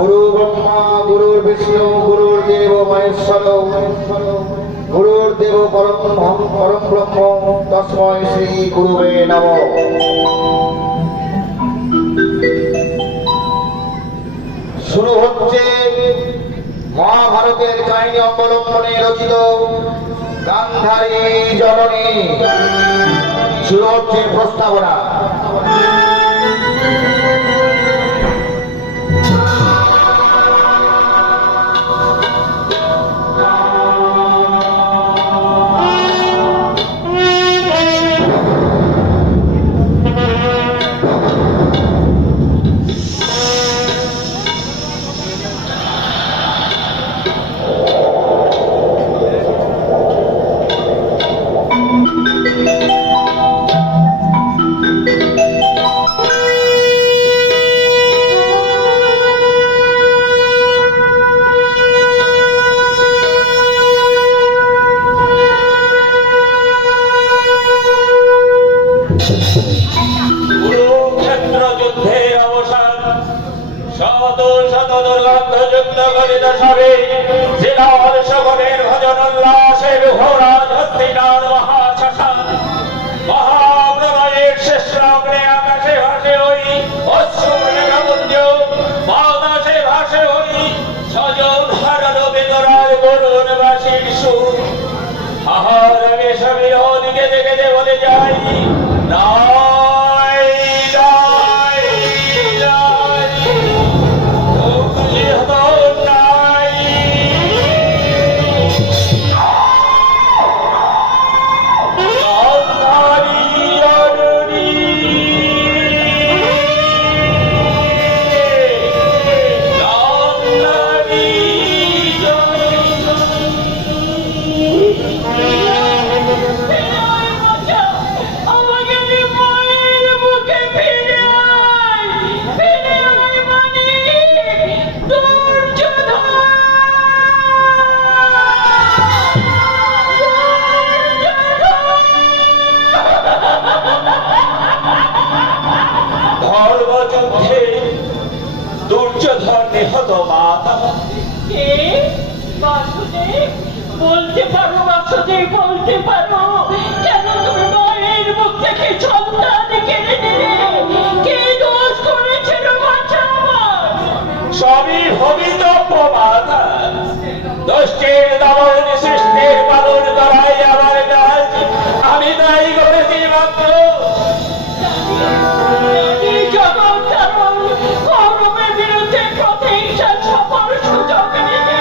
गुरु ब्रह्मा गुरुर्विष्णु गुरुर्देव महेश्वर गुरुर्देव परम ब्रह्म तस्मै श्री गुरुवे नमः। শুরু হচ্ছে মহাভারতের কাহিনী অবলম্বনে রচিত গান্ধারী জননী। শুরু হচ্ছে প্রস্তাবনা। কুরুক্ষেত্র যুদ্ধের অবসান শত শত দুর্গন্ধযুক্ত গলিত সবে জেলার সকলের ভজন উল্লাসে বিভোরাজ হস্তিনার মহাশ্মশান মহাপ্রলয়ের শেষ লগ্নে আকাশে ভাসে ওই অশ্রুমেঘপুঞ্জ বাতাসে ভাসে ওই স্বজন হারানো বেদনার করুণবাসীর সুর। আহার আগে সবে ওদিকে দেখে বলে যাই নাই নাই নাই নাই। গান্ধারী জননী গান্ধারী ধর্মযুদ্ধে দুর্যোধন নিহত মাতা। বলতে পারো বাসুদেব, বলতে পারো কেন তুমি মায়ের মুখ থেকে সন্তান কেড়ে নিলে? কে দোষ করেছিল বাচ্চা আমার? সবই ভবিতব্য মাতা। দোষের দমন সৃষ্টির পালন করাই আমার কাজ। আমি তাই করেছি মাত্র। কৌরবের বিরুদ্ধে প্রতিহিংসা ছাপার সুযোগ নিতে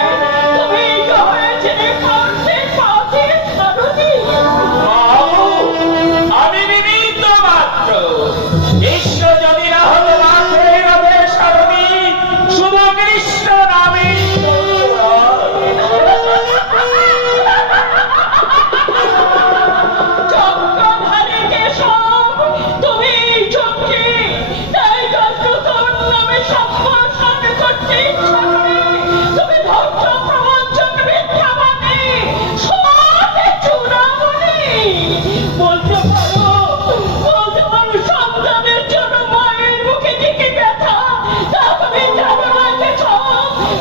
তুমি হয়েছিলে কর্ষের পথের সারথি। আমি নিমিত্ত মাত্র। কৃষ্ণ যদি না হতো মাত্রের রথের সারথি, শুধু কৃষ্ণ নামে চক্রধারীকে সব তুমি চক্রী, তাই তোর নামে সম্ভাষণ করতে ইচ্ছা করে তুমি ধৈর্য প্রবঞ্চক মিথ্যাবাদী সমাজে চূড়ামণি। বলতে পারো সন্তানের জন্য মায়ের মুখে দিকে ব্যথা, তা তুমি জানো রেখেছ।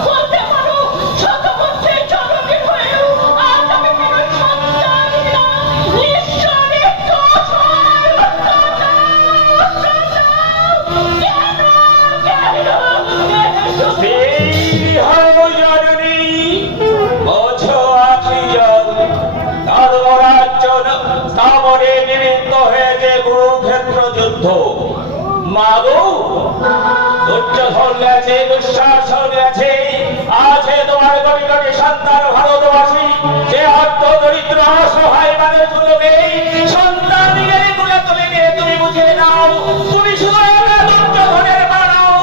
বলতে পারো শতবর্ষের জননী হয়েও আজ আমি কেন সন্তান না ঈশ্বরের জননী বোঝো আখি জল ধর্মরাজ্য স্থাপনে নিমিত্ত হয়েছে কুরুক্ষেত্র যুদ্ধ। মাগো দুর্যোধন গেছে, দুঃশাসন গেছে, আছে তোমার কোটি কোটি সন্তান ভারতবাসী। যে অর্থ দরিদ্র অসহায় মানুষগুলোকে সন্তান নিয়ে তুলে তুলে নিয়ে তুমি বুঝে নাও। তুমি শুধু দুর্যোধনের বানাও,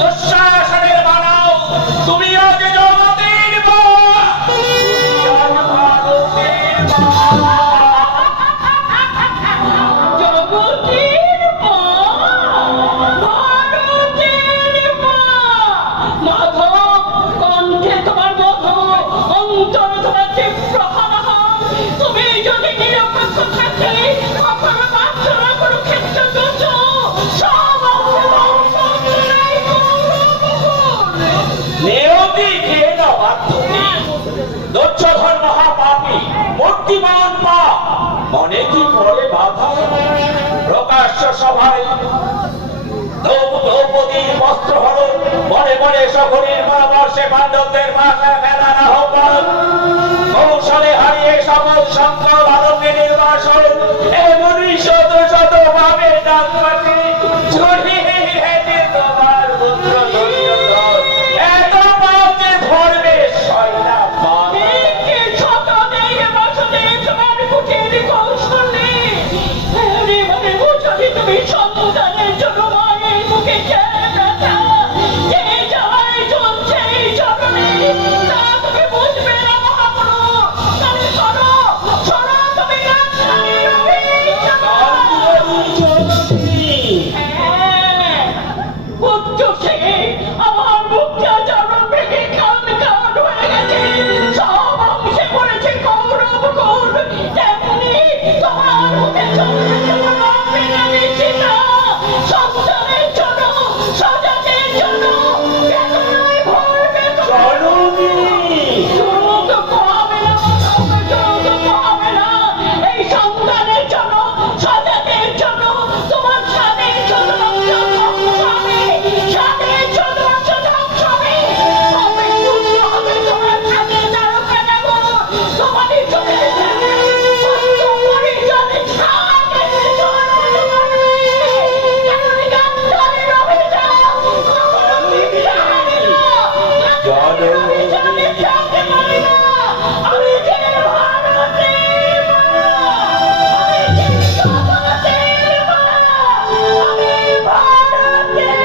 দুঃশাসনের বানাও। তুমি আজ জগতের মা, তুমি আজ ভারতের মা। জগতের মা, ভারতের মা। মাধব কণ্ঠে তোমার মধু, অন্তরে তোমার তীব্র হানাহান। তুমি যদি নিরপেক্ষ থাকলে দুর্যোধন মহাপাপী, মূর্তিমান পা, মনে কি পড়ে বাধা? প্রকাশ্য সভায় দ্রৌপদীর বস্ত্রহরণ, মনে মনে সকলের পরামর্শে পাণ্ডবদের ভাষায় ফেলার আহ্বান, কৌশলে হারিয়ে সকল সংকট আরম্ভে নির্বাসন, এমনই শত শত ভাবে ডাকবাসী ঝুলিয়ে হেঁটে তোমার পুত্র দুর্যোধন এত পাপ যে ধরবে সয়না পান। একে শত দেহে বাসুদেব তোমার কুটির কৌশলে। মনে মনে বুঝলি তুমি সন্তানের জন্য মায়ের মুখে চেয়ে ব্যথা। যে জ্বালায় জ্বলছে এই চরণে, তা তুমি বুঝবে না মহাপুরুষ। তাহলে শোনো, শোনো তুমি গান্ধারীর অভিশাপ। হ্যাঁ, পুত্র থেকে আমার মুখটা চরণ ভেঙে খান খান হয়ে গেছে। সব অংশে পড়েছে কৌরব কুল। তেমনি তোমার মুখে চলবে তোমার অভিনবিচিতা। সন্তানের জন্য, স্বজাতির জন্য বেদনায় ভরবে তোমার। দুরূহ পোহাবে না, দুরূহ পোহাবে না। এই সন্তানের জন্য, স্বজাতির জন্য, তোমার স্বামীর জন্য রক্ত ধ্বংস হবে। স্বামীর জন্য রক্ত ধ্বংস হবে। হবে পুত্র, হবে তোমার স্বামীর তারকা দেব। তোমারই চোখের সামনে পুত্র পরিজনে ছাড়ে জন্ম তোমারে। কেননি গান্ধারীর অভিশাপ, কখনো মিটাবে না। গান্ধারীর অভিশাপে মিটাতে পারি না। আমি যে ভারতের মা, আমি যে জগতের মা, আমি ভারতের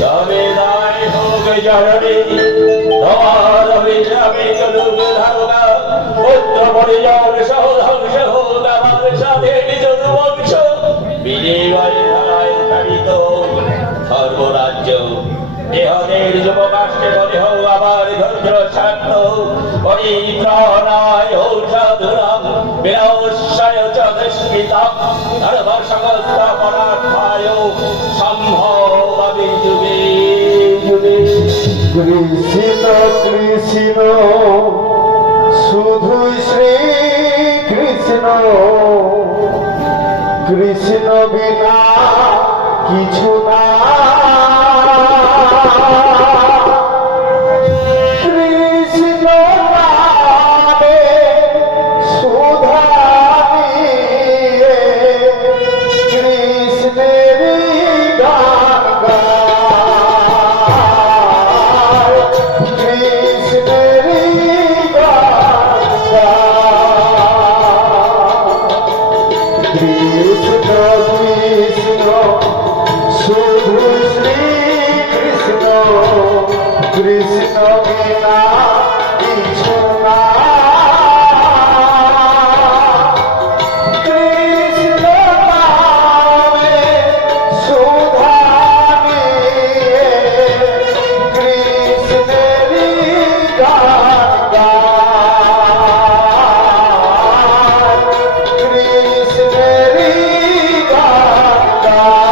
তবে দায় হোক জননী, তোমার অভিশাপে চলুক ধারণা, পুত্র পরিজন সহ ধ্বংস হোক আমার স্বাধীন যদুবংশ। বিজয় ধারায় স্থাপিত সর্বরাজ্য, দেহদের যুবকাষ্টে বলে হোক আবার ধৈর্য ছাত্র। পরিত্রাণায় ঔষধুরাম বিনাশায় চ দুষ্কৃতম, ধর্মসংস্থাপনার্থায় সম্ভবামি যুগে যুগে। কৃষ্ণ কৃষ্ণ শুধুই শ্রী কৃষ্ণ, কৃষ্ণ বিনা কিছু না। কৃষ্ণ নামে সুধা নিয়ে কৃষ্ণের গান গায়, কৃষ্ণের গান গায়। কৃষ্ণ কৃষ্ণ শুধু শ্রী কৃষ্ণ, কৃষ্ণ বিনা কিছু না। কৃষ্ণ নামে সুধা নিয়ে কৃষ্ণের গান গায়, কৃষ্ণের গান গায়।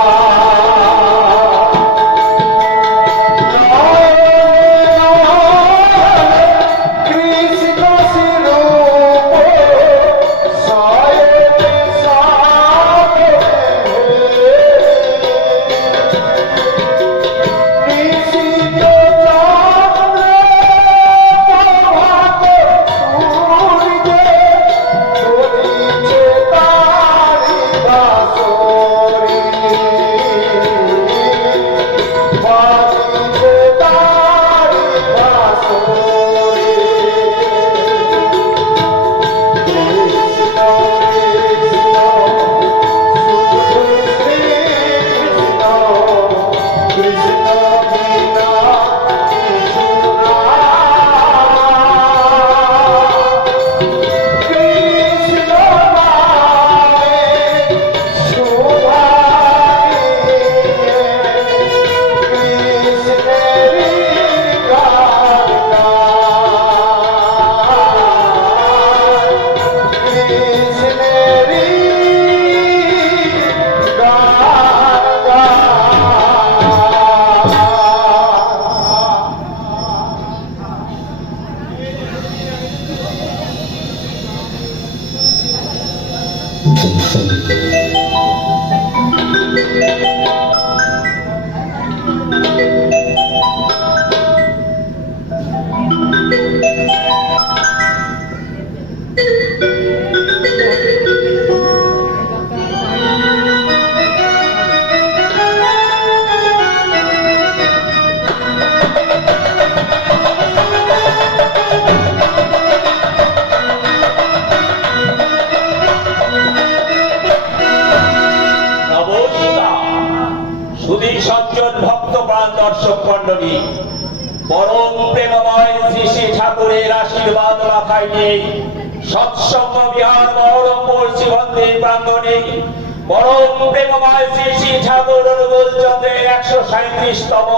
সুধী সজ্জন ভক্তপ্রাণ দর্শক মন্ডলী, পরম প্রেমময় শ্রী শ্রী ঠাকুরের আশীর্বাদ মাথায় নিয়ে সৎসঙ্গ বিহার বহরমপুর শিবন্দির প্রাঙ্গণে পরম প্রেমময় শ্রী শ্রী ঠাকুর অনুকূল চন্দ্রের 137তম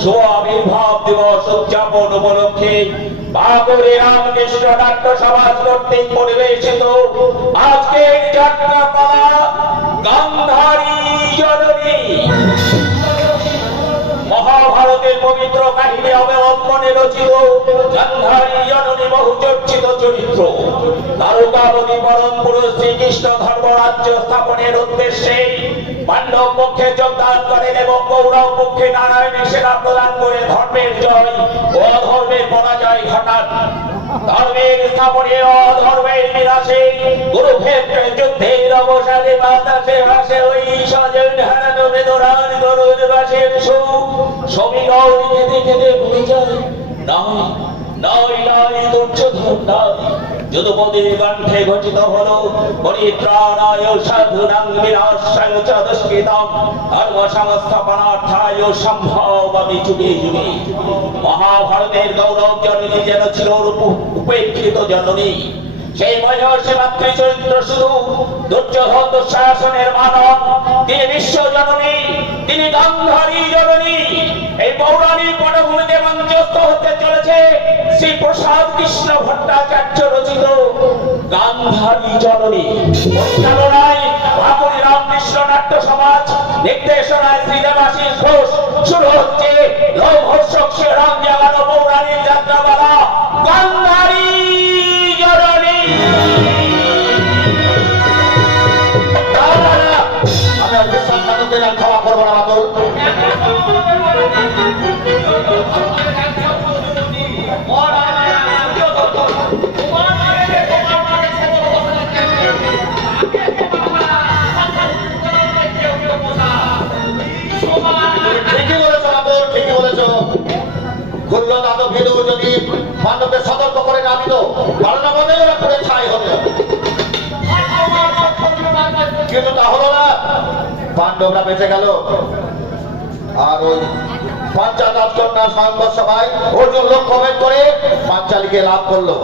শুভ আবির্ভাব দিবস উদযাপন উপলক্ষে বাগুড়ি রামকৃষ্ণ নাট্য সমাজ কর্তৃক পরিবেশিত আজকের যাত্রাপালা গান্ধারী জননী। মহাভারতের পবিত্র কাহিনী অবলম্বনে রচিত গান্ধারী জননী বহুচর্চিত চরিত্র। দ্বারকাবতী পরম পুরুষ শ্রীকৃষ্ণ ধর্মরাজ্য স্থাপনের উদ্দেশ্যে পাণ্ডব পক্ষে যোগদান করেন এবং কৌরব পক্ষে নারায়ণের সেনা প্রদান করে ধর্মের জয় ও অধর্মের পরাজয় ঘটান। ধর্মের স্থাপনে অধর্মের বিনাশে কুরুক্ষেত্রের যুদ্ধের অবসানে বাতাসে ভাসে ওই স্বজন হারানো বেদনার গরুর বাসের সুখ ছবি গৌরীকে দেখে ভুলে যায়। নয় নয় নয় দুর্যোধন নয়, যদুপতির কণ্ঠে ঘটিত হলো পরিত্রাণায় সাধুনাং বিনাশায় চ দুষ্কৃতম ধর্ম সংস্থাপনার্থায় সম্ভবামি যুগে যুগে। মহাভারতের গৌরব জননী যেন ছিল উপেক্ষিত জননী। সেই মহিষী মাতৃ চরিত্র শুধু দুর্যোধন দুঃশাসনের মানব, তিনি বিশ্ব জননী, তিনি গান্ধারী জননী। এই পৌরাণিক পটভূমিতে মঞ্চস্থ হতে চলেছে শ্রী প্রসাদ কৃষ্ণ ভট্টাচার্য রচিত গান্ধারী জননী। পরিচালনায় বাগুড়ি রামকৃষ্ণ নাট্য সমাজ, নির্দেশনায় শ্রী দেবাশিস ঘোষ। শুরু হচ্ছে লোকহর্ষক শিরোনাম জাগানো পৌরাণিক যাত্রাপালা গান্ধারী জননী। ক্ষমা করবো না বাদল। ঠিকই বলেছো খুলল দাদু ভিদু যদি মানবকে সতর্ক করে না দিত ধারণা মনে ওরা করে ছাই হতে, কিন্তু তা হলো না। পাণ্ডবরা বেঁচে গেল আর ওই পাঞ্চাল রাজকন্যা স্বয়ংবর সভায় অর্জুন লক্ষ্য ভেদ করে পাঞ্চালীকে লাভ করলো।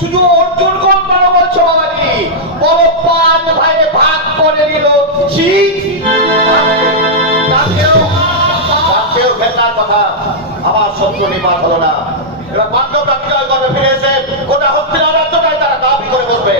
শুধু অর্জুন কোন কেন বলছো বাবাজি? বড় পাঁচ ভাইয়ে ভাগ করে নিল। তাকেও ফেরার কথা, আমার শত্রু নিপাত হলো না। এবার পাণ্ডবরা বিজয় করবে, ফিরে এসে গোটা হস্তিনাপুর রাজ্যটাই তারা দাবি করে বসবে।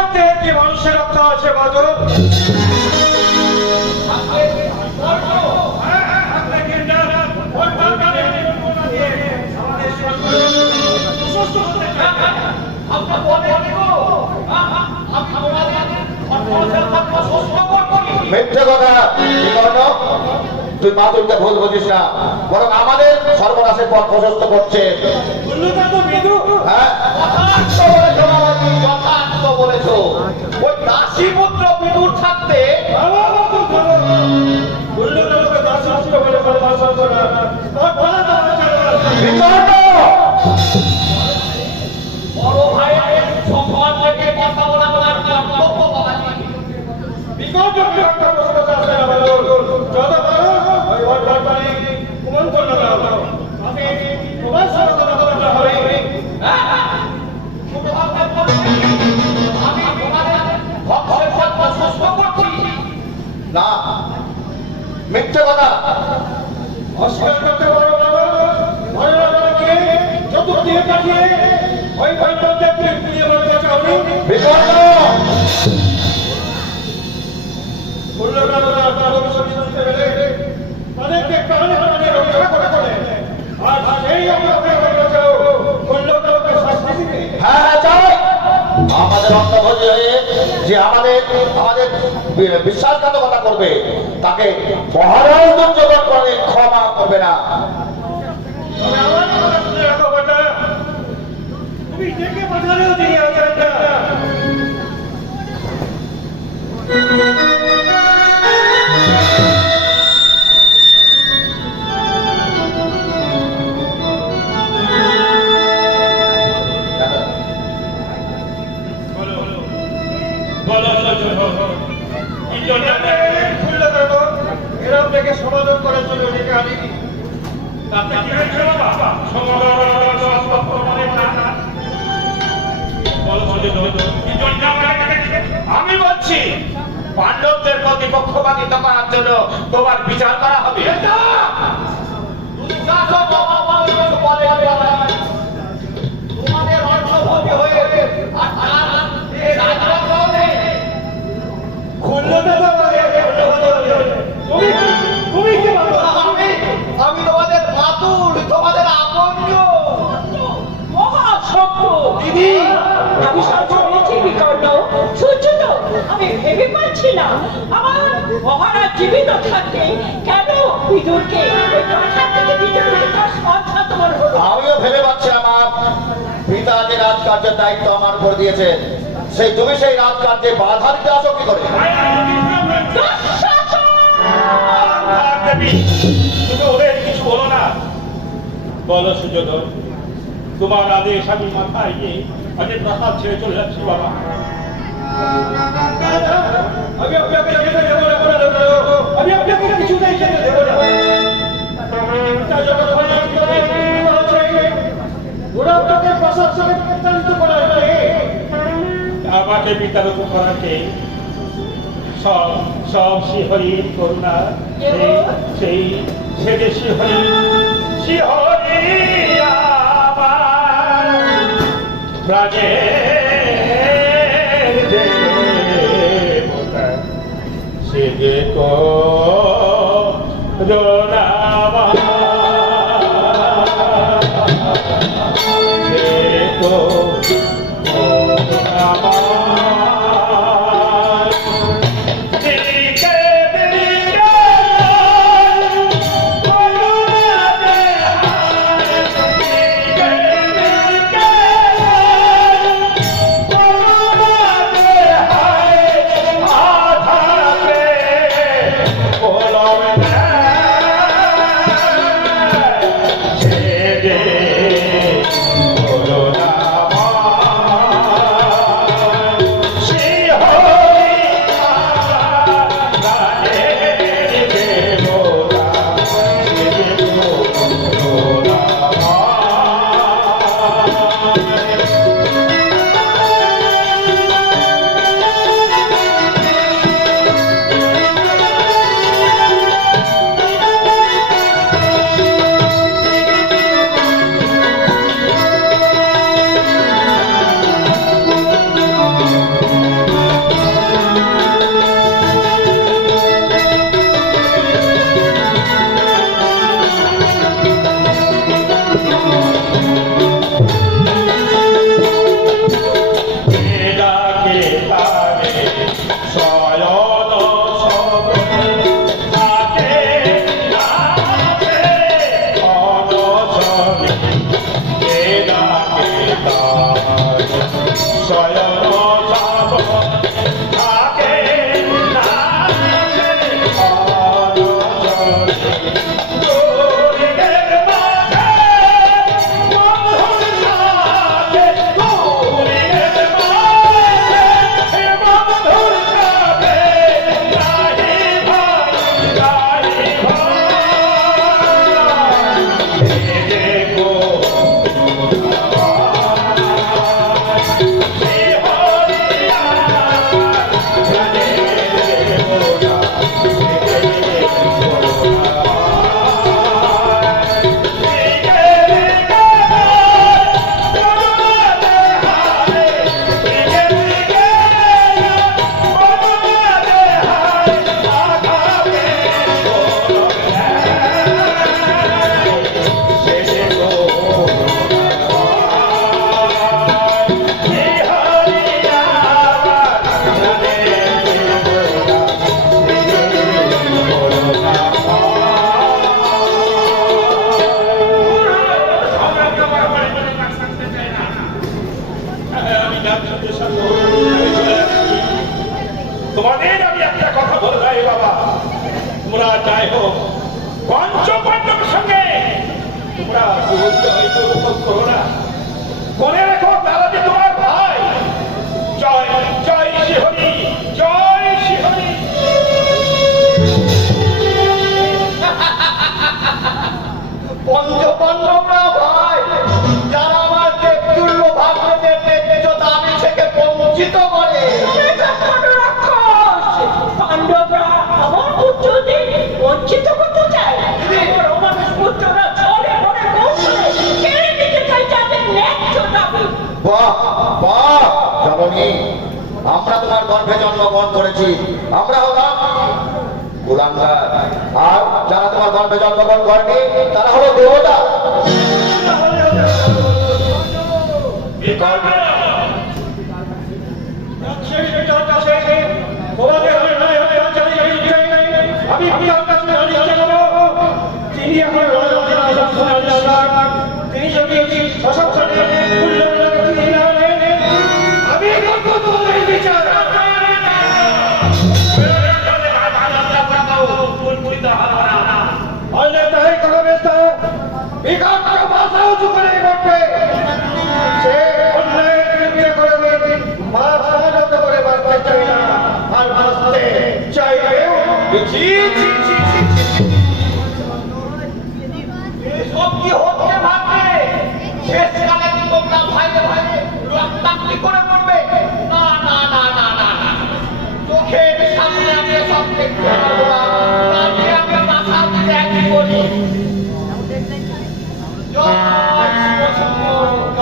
ভাবছি মানুষের রক্ষা আছে বাদল। মিথ্যে কথা তুই মাতুলকে ভুল বুঝিস না, বরং আমাদের সর্বনাশের পথ প্রশস্ত করছে। হ্যাঁ যথার্থ বলেছো। ওই দাসী পুত্র বিদুর থাকতে বড় ভাইয়ের সম্মান থেকে কথা বলা কর্তব্য বাবাজি। বিগত না, মিথ্যে কথা। অস্বীকার করতে পারো না। ভয়রাজকে চতুর্দিকে পাঠিয়ে ওই পাণ্ডবদেরকে নিয়ে বলে বাঁচাওনি। বিপন্ন মূল্যবান ভবিষ্যৎ শুনতে পেলে তাদেরকে প্রাণে প্রাণে রক্ষা করে আর সেই অপরাধে বাঁচাও মূল্যবানকে শাস্তি দিবে। হ্যাঁ হ্যাঁ চাই। আমাদের অন্তর্ভোজী হয়ে যে আমাদের আমাদের বিশ্বাসঘাতকতা করবে তাকে মহারাজ দুর্যোধন কোনদিন ক্ষমা করবে না। তবে আমার কথা শুনে রাখো বেটা, তুমি দেখে বাজারেও দিয়ে আছেন না। খুললে দেখো এরম দেখে সমাধান করার জন্য ডেকে আনিনি। আমি বলছি পাণ্ডবদের প্রতি পক্ষপাতিত্ব করার জন্য তোমার বিচার করা হবে। তোমাদের অর্থভোগী হয়ে আমি তোমাদের মাতুল, তোমাদের আপনজন। মহাশত্রু দিদি আমি সব শুনেছি বিকর্ণ। শুনছো তো? আমি ভেবে পাচ্ছি না আমার মহারাজ জীবিত থাকতে কেন বিদুরকে ওই প্রাসাদ থেকে বিতাড়িত করার স্পর্ধা তোমার হলো? আমিও ভেবে পাচ্ছিলাম পিতা যে রাজকার্যের দায়িত্ব আমার উপর দিয়েছে সেই তুমি সেই রাজকার্যে বাধা দিতে আসো কি করে? তুমি ওদের কিছু বলো না। বলো সুযোধন, তোমার আদেশ আমি মাথায় নিয়ে আগে প্রাসাদ ছেড়ে চলে যাচ্ছি বাবা। আমি আপনাকে যেতে দেবো না, আমি আপনাকে কিছুতেই যেতে দেবো না। ওরা আপনাকে প্রাসাদ থেকে প্রতারিত করার আগে আমাকে বিতাড়িত করাকে সব সব শ্রীহরি করুণা সেই সেদে শ্রীহরি আমার প্রাণের দেবতা সেদে করুণা তোমরা যাই হোক পঞ্চপাণ্ডবের সঙ্গে তোমরা যুদ্ধ উপভোগ করো না। মনে রেখো তারা যে তোমার ভাই। জয় জয় শ্রীহরি, জয় শ্রীহরি। পঞ্চপাণ্ডবরা ভাই, যারা আমার দেবতুল্য ভাগ্যদের ন্যায্য দাবি থেকে বঞ্চিত করে। পাণ্ডবরা আমার পুত্রদের বঞ্চিত করতে চায়। আমার অমানুষ পুত্ররা ছলে পড়ে কৌশলে কেড়ে নিতে চায় যাদের ন্যায্য দাবি। বাহ বাহ জননী, আমরা তোমার গর্ভে জন্মগ্রহণ করেছি, আমরা হলাম কুলাঙ্গার, আর যারা তোমার গর্ভে জন্মগ্রহণ করেনি তারা হলো দেবতা। আমি পিতার কাছে নালিশ জানাবো, তিনি আমার তিনি যদি প্রশংসনে আমি করবো তোমাদের বিচার। অন্যতায় কোনো ব্যস্ত বিঘাতকে মাথা উঁচু করে করবে, সে অন্যায়ের বিরুদ্ধে করবে, মাথা নত করে বাঁচতে চাই না, আর বাঁচতে চাইবেও। সব কি হচ্ছে ভাববে? শেষকালে কি তোমরা ভাইরে ভাইরে রক্তাক্তি করে পড়বে? না না না না না না, চোখের সামনে আমি সব দেখতে পাবো না, তাকে আমি মাথা দিতে একই বলি। জয় শিবশম্ভু,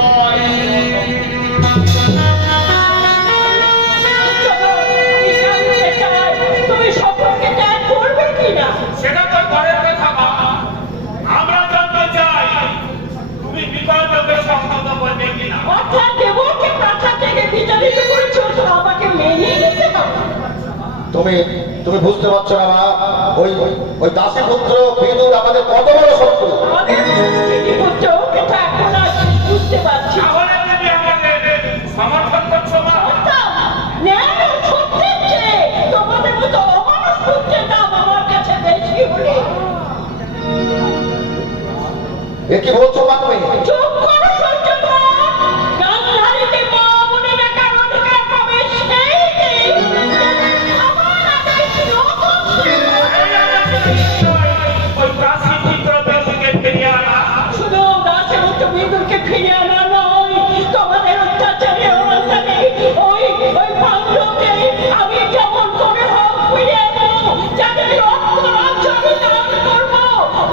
জয় তুমি সকলকে ত্যাগ করবে কিনা? সেটা তো পরের কথা মা। আমরা জানতে চাই তুমি বিকল্পকে সম্মত করবে কিনা। অর্থাৎ দেবকে প্রাসাদ থেকে বিতাড়িত করেছো, তো আমাকে মেনে নিতে হবে। তুমি তুমি বুঝতে পারছো না মা, ওই দাসী পুত্র বিদুর আমাদের কত বড় শত্রু। আমাদের পুত্র কিন্তু এখন আর বুঝতে পারছি না। তাহলে তুমি আমাকে সমর্থন করছো মা। ন্যায় ও সত্যের চেয়ে তোমাদের মতো অমানুষ পুত্রের দাম আমার কাছে বেশি হলে। এ কি বলছো মা তুমি? চুপ করো সূর্যধর। গান্ধারীতে মা বোনেরা কার অধিকার পাবে সেই দিন আমার আগে নতুন ওই প্রাচীন পুত্রকে ফিরিয়ে আনা। শুধু দাসের মতো বিন্দুকে ফিরে আনা নয়, তোমাদের অত্যাচারে অনাচারে ওই পাণ্ডবকে আমি যেমন করে হোক ফিরে আনবো, যাদের রক্ত রাজ্যকে দান করবো,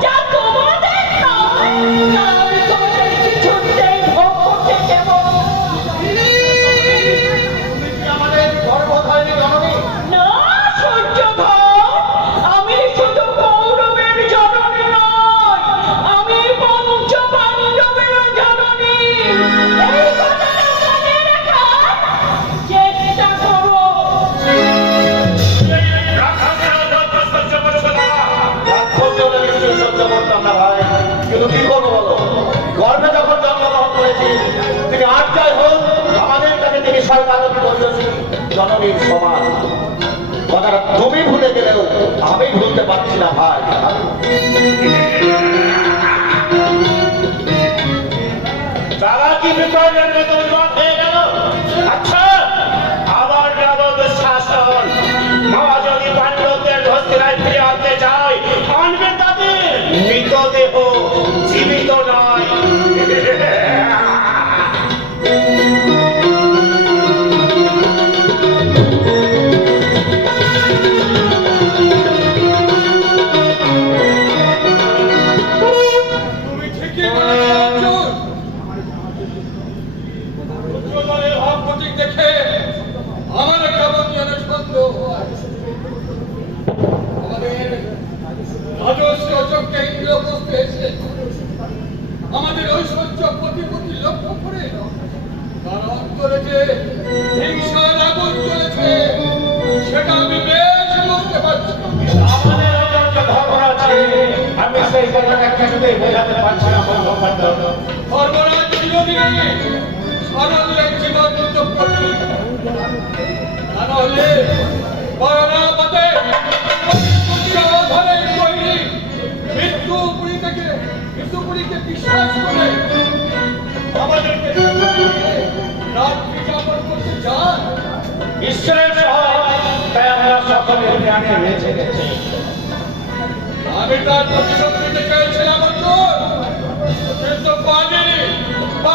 যা তোমাদের নয়, তা আমি তোমাদের কিছুতেই ভোগ করতে দেব আমাদের গর্ভধারিণী জননী। না। সূর্যধর, আমি শুধু কৌরবের জননী নয়, আমি পঞ্চ পাণ্ডবের জননী। এই কথাটা মনে রাখার চেষ্টা করো। রাক্ষসদের নিশ্চয়ই সহ্য করতাম না ভাই, কিন্তু কি করবো বলো, গর্ভে যখন জন্মগ্রহণ করেছি, তিনি আর যাই হোক আমাদের কাছে তিনি সর্বাধিক বৈশী জননীর সমান। কথাটা তুমি ভুলে গেলেও আমি ভুলতে পারছি না ভাই। তারা কি বিকল্পের মতো উন্মাদ হয়ে গেল? আচ্ছা, আমার যাবৎ শাসন মা যদি পাণ্ডবদের হস্তিনায় ফিরে আনতে চায়, আনবে তাদের মৃতদেহ, জীবিত নয়। তুমি ঠিকই বলেছো অর্জুন। পুত্রদলের ভাব প্রতীক দেখে আমার কেমন যেন সন্দেহ হয়। আমাদের রাজস্ব চক্রে ইন্দ্র বসতে এসে আমাদের ঐশ্বর্য প্রতিপত্তি লক্ষ্য করে তার অন্তরে যে হিংসার আগুন জ্বলেছে, সেটা আমি বেশ বুঝতে পারছি। আমাদের অত্যন্ত ধর্ম আছে, আমি সেই কথাটা কিছুতেই বোঝাতে পারছি না বন্ধু বান্ধব। ধর্মরাজ চিরদিনই সারল্যের জীবন প্রতি, তা নাহলে করোনা মতে ধরে বিশ্বাস করে আমাদেরকে রাত্রি যাপন করতে চান? ঈশ্বরের সহায় তাই আমরা সকলে জ্ঞানে বেঁচে গেছি। আমি তার প্রতিশোধ নিতে চাইছিলাম অর্জুন, কিন্তু পারিনি।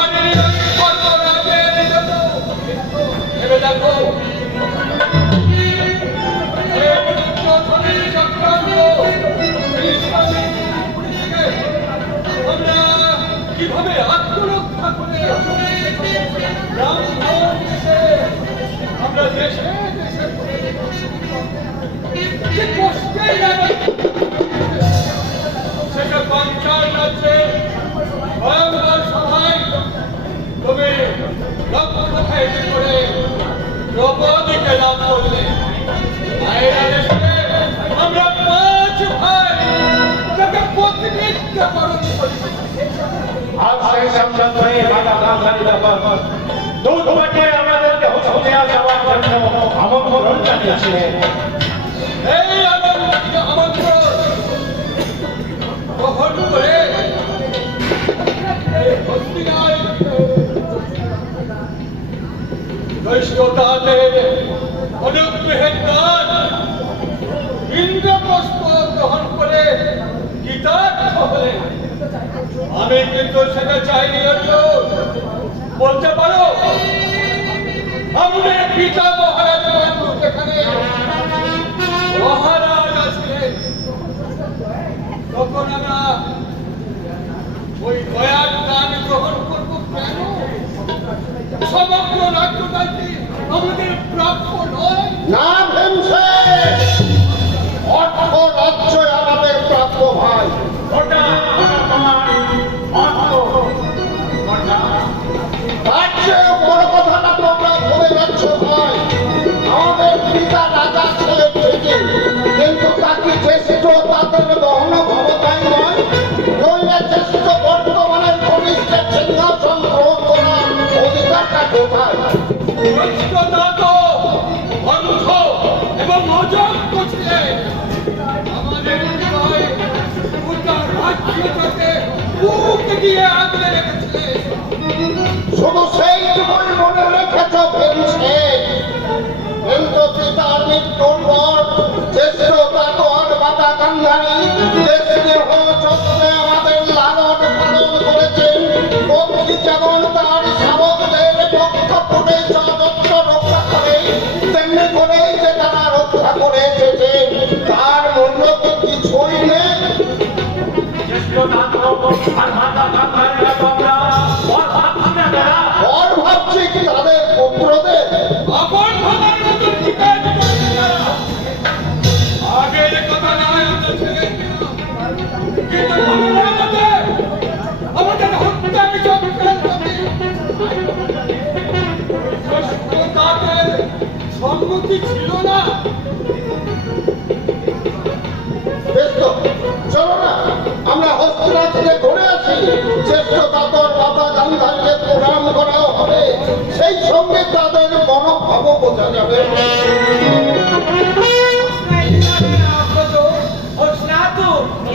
আমি কত রাগের জন্য। ভেবে দেখো, এই দুর্যোধনের চক্রান্ত, এই স্বামীর থেকে আমরা কিভাবে আত্মরক্ষা করে ব্রাহ্মণ দেশে, আমরা দেশে দেশে যে কষ্টেই আমার সেটা পাঞ্চাল রাজ্যে ভয়ঙ্কর সভায় তুমি লক্ষ্য খাইতে করে দ্রৌপদীকে লাভ করলে। বাইরে দেশে আমরা 5 ভাই তাকে প্রতিনিধিত্ব করণ করি। আর সেই সংসদে মাতা গান্ধারী ব্যাপার দুধ পাঠিয়ে আমাদেরকে হসপিটাল যাওয়ার জন্য আমন্ত্রণ জানিয়েছিলেন। এই আমন্ত্রণ গ্রহণ করে হস্তিনায় ধৃষ্টতাদের অনুগ্রহের দান ইন্দ্রপ্রস্থ গ্রহণ করে কৃতার্থ হলেন। আমি কিন্তু সেটা চাইনি অর্জুন। বলতে পারো আমাদের পিতা মহারাজ বন্ধু যেখানে মহারাজ আসলেন, তখন আমরা ওই দয়ার দান গ্রহণ করবো কেন? সমগ্র রাজ্যটাকে আমাদের প্রাপ্য নয়। না ভীমসেন, অর্থ রাজ্য আমাদের প্রাপ্য ভাই। ওটা তোমার অর্থ তার চেয়ে বড় কথাটা তোমরা ভুলে যাচ্ছ ভাই। আমাদের পিতা রাজা ছিলেন ঠিকই, কিন্তু তাকে জ্যেষ্ঠ তাদের গহন ক্ষমতায় নয়, নইলে জ্যেষ্ঠ বর্তমানের কনিষ্ঠের সিংহাসন গ্রহণ করার অধিকারটা কোথায়? রাষ্ট্রদাতা অন্ধ এবং অযোগ্য ছিলেন। আমাদের হৃদয়ে গোটা রাজ্যটাকে বুক দিয়ে আগলে রেখেছিলেন। শুধু সেইটুকুই মনে রেখেছ ভীমসেন, কিন্তু পিতার মৃত্যুর পর জ্যেষ্ঠ তাতর মাতা গান্ধারী দেশস্নেহ যত্নে আমাদের লালন পালন করেছেন। পত্নী যেমন তার শাবকদের পক্ষ ফুটে যত্ন রক্ষা করে, তেমনি করেই যে তারা রক্ষা করে এসেছে। তার মূল্য কি কিছুই নেই? বর ভাবছি কি তাদের পুত্রদের? আপন ভাবার মতো ঠিকাজ করছে তারা। আগের কথা নয় আমরা ছেড়ে দিলাম, কিন্তু আমাদের হত্যা চক্রান্তকে তাদের সম্মতি ছিল না। বেশ তো, চলো না আমরা হস্তিনাথকে ঘুরে আসি। জ্যেষ্ঠ তাতর মাতা গান্ধারীকে প্রণাম করাও হবে, সেই সঙ্গে তাদের মনোভাব বোঝা যাবে।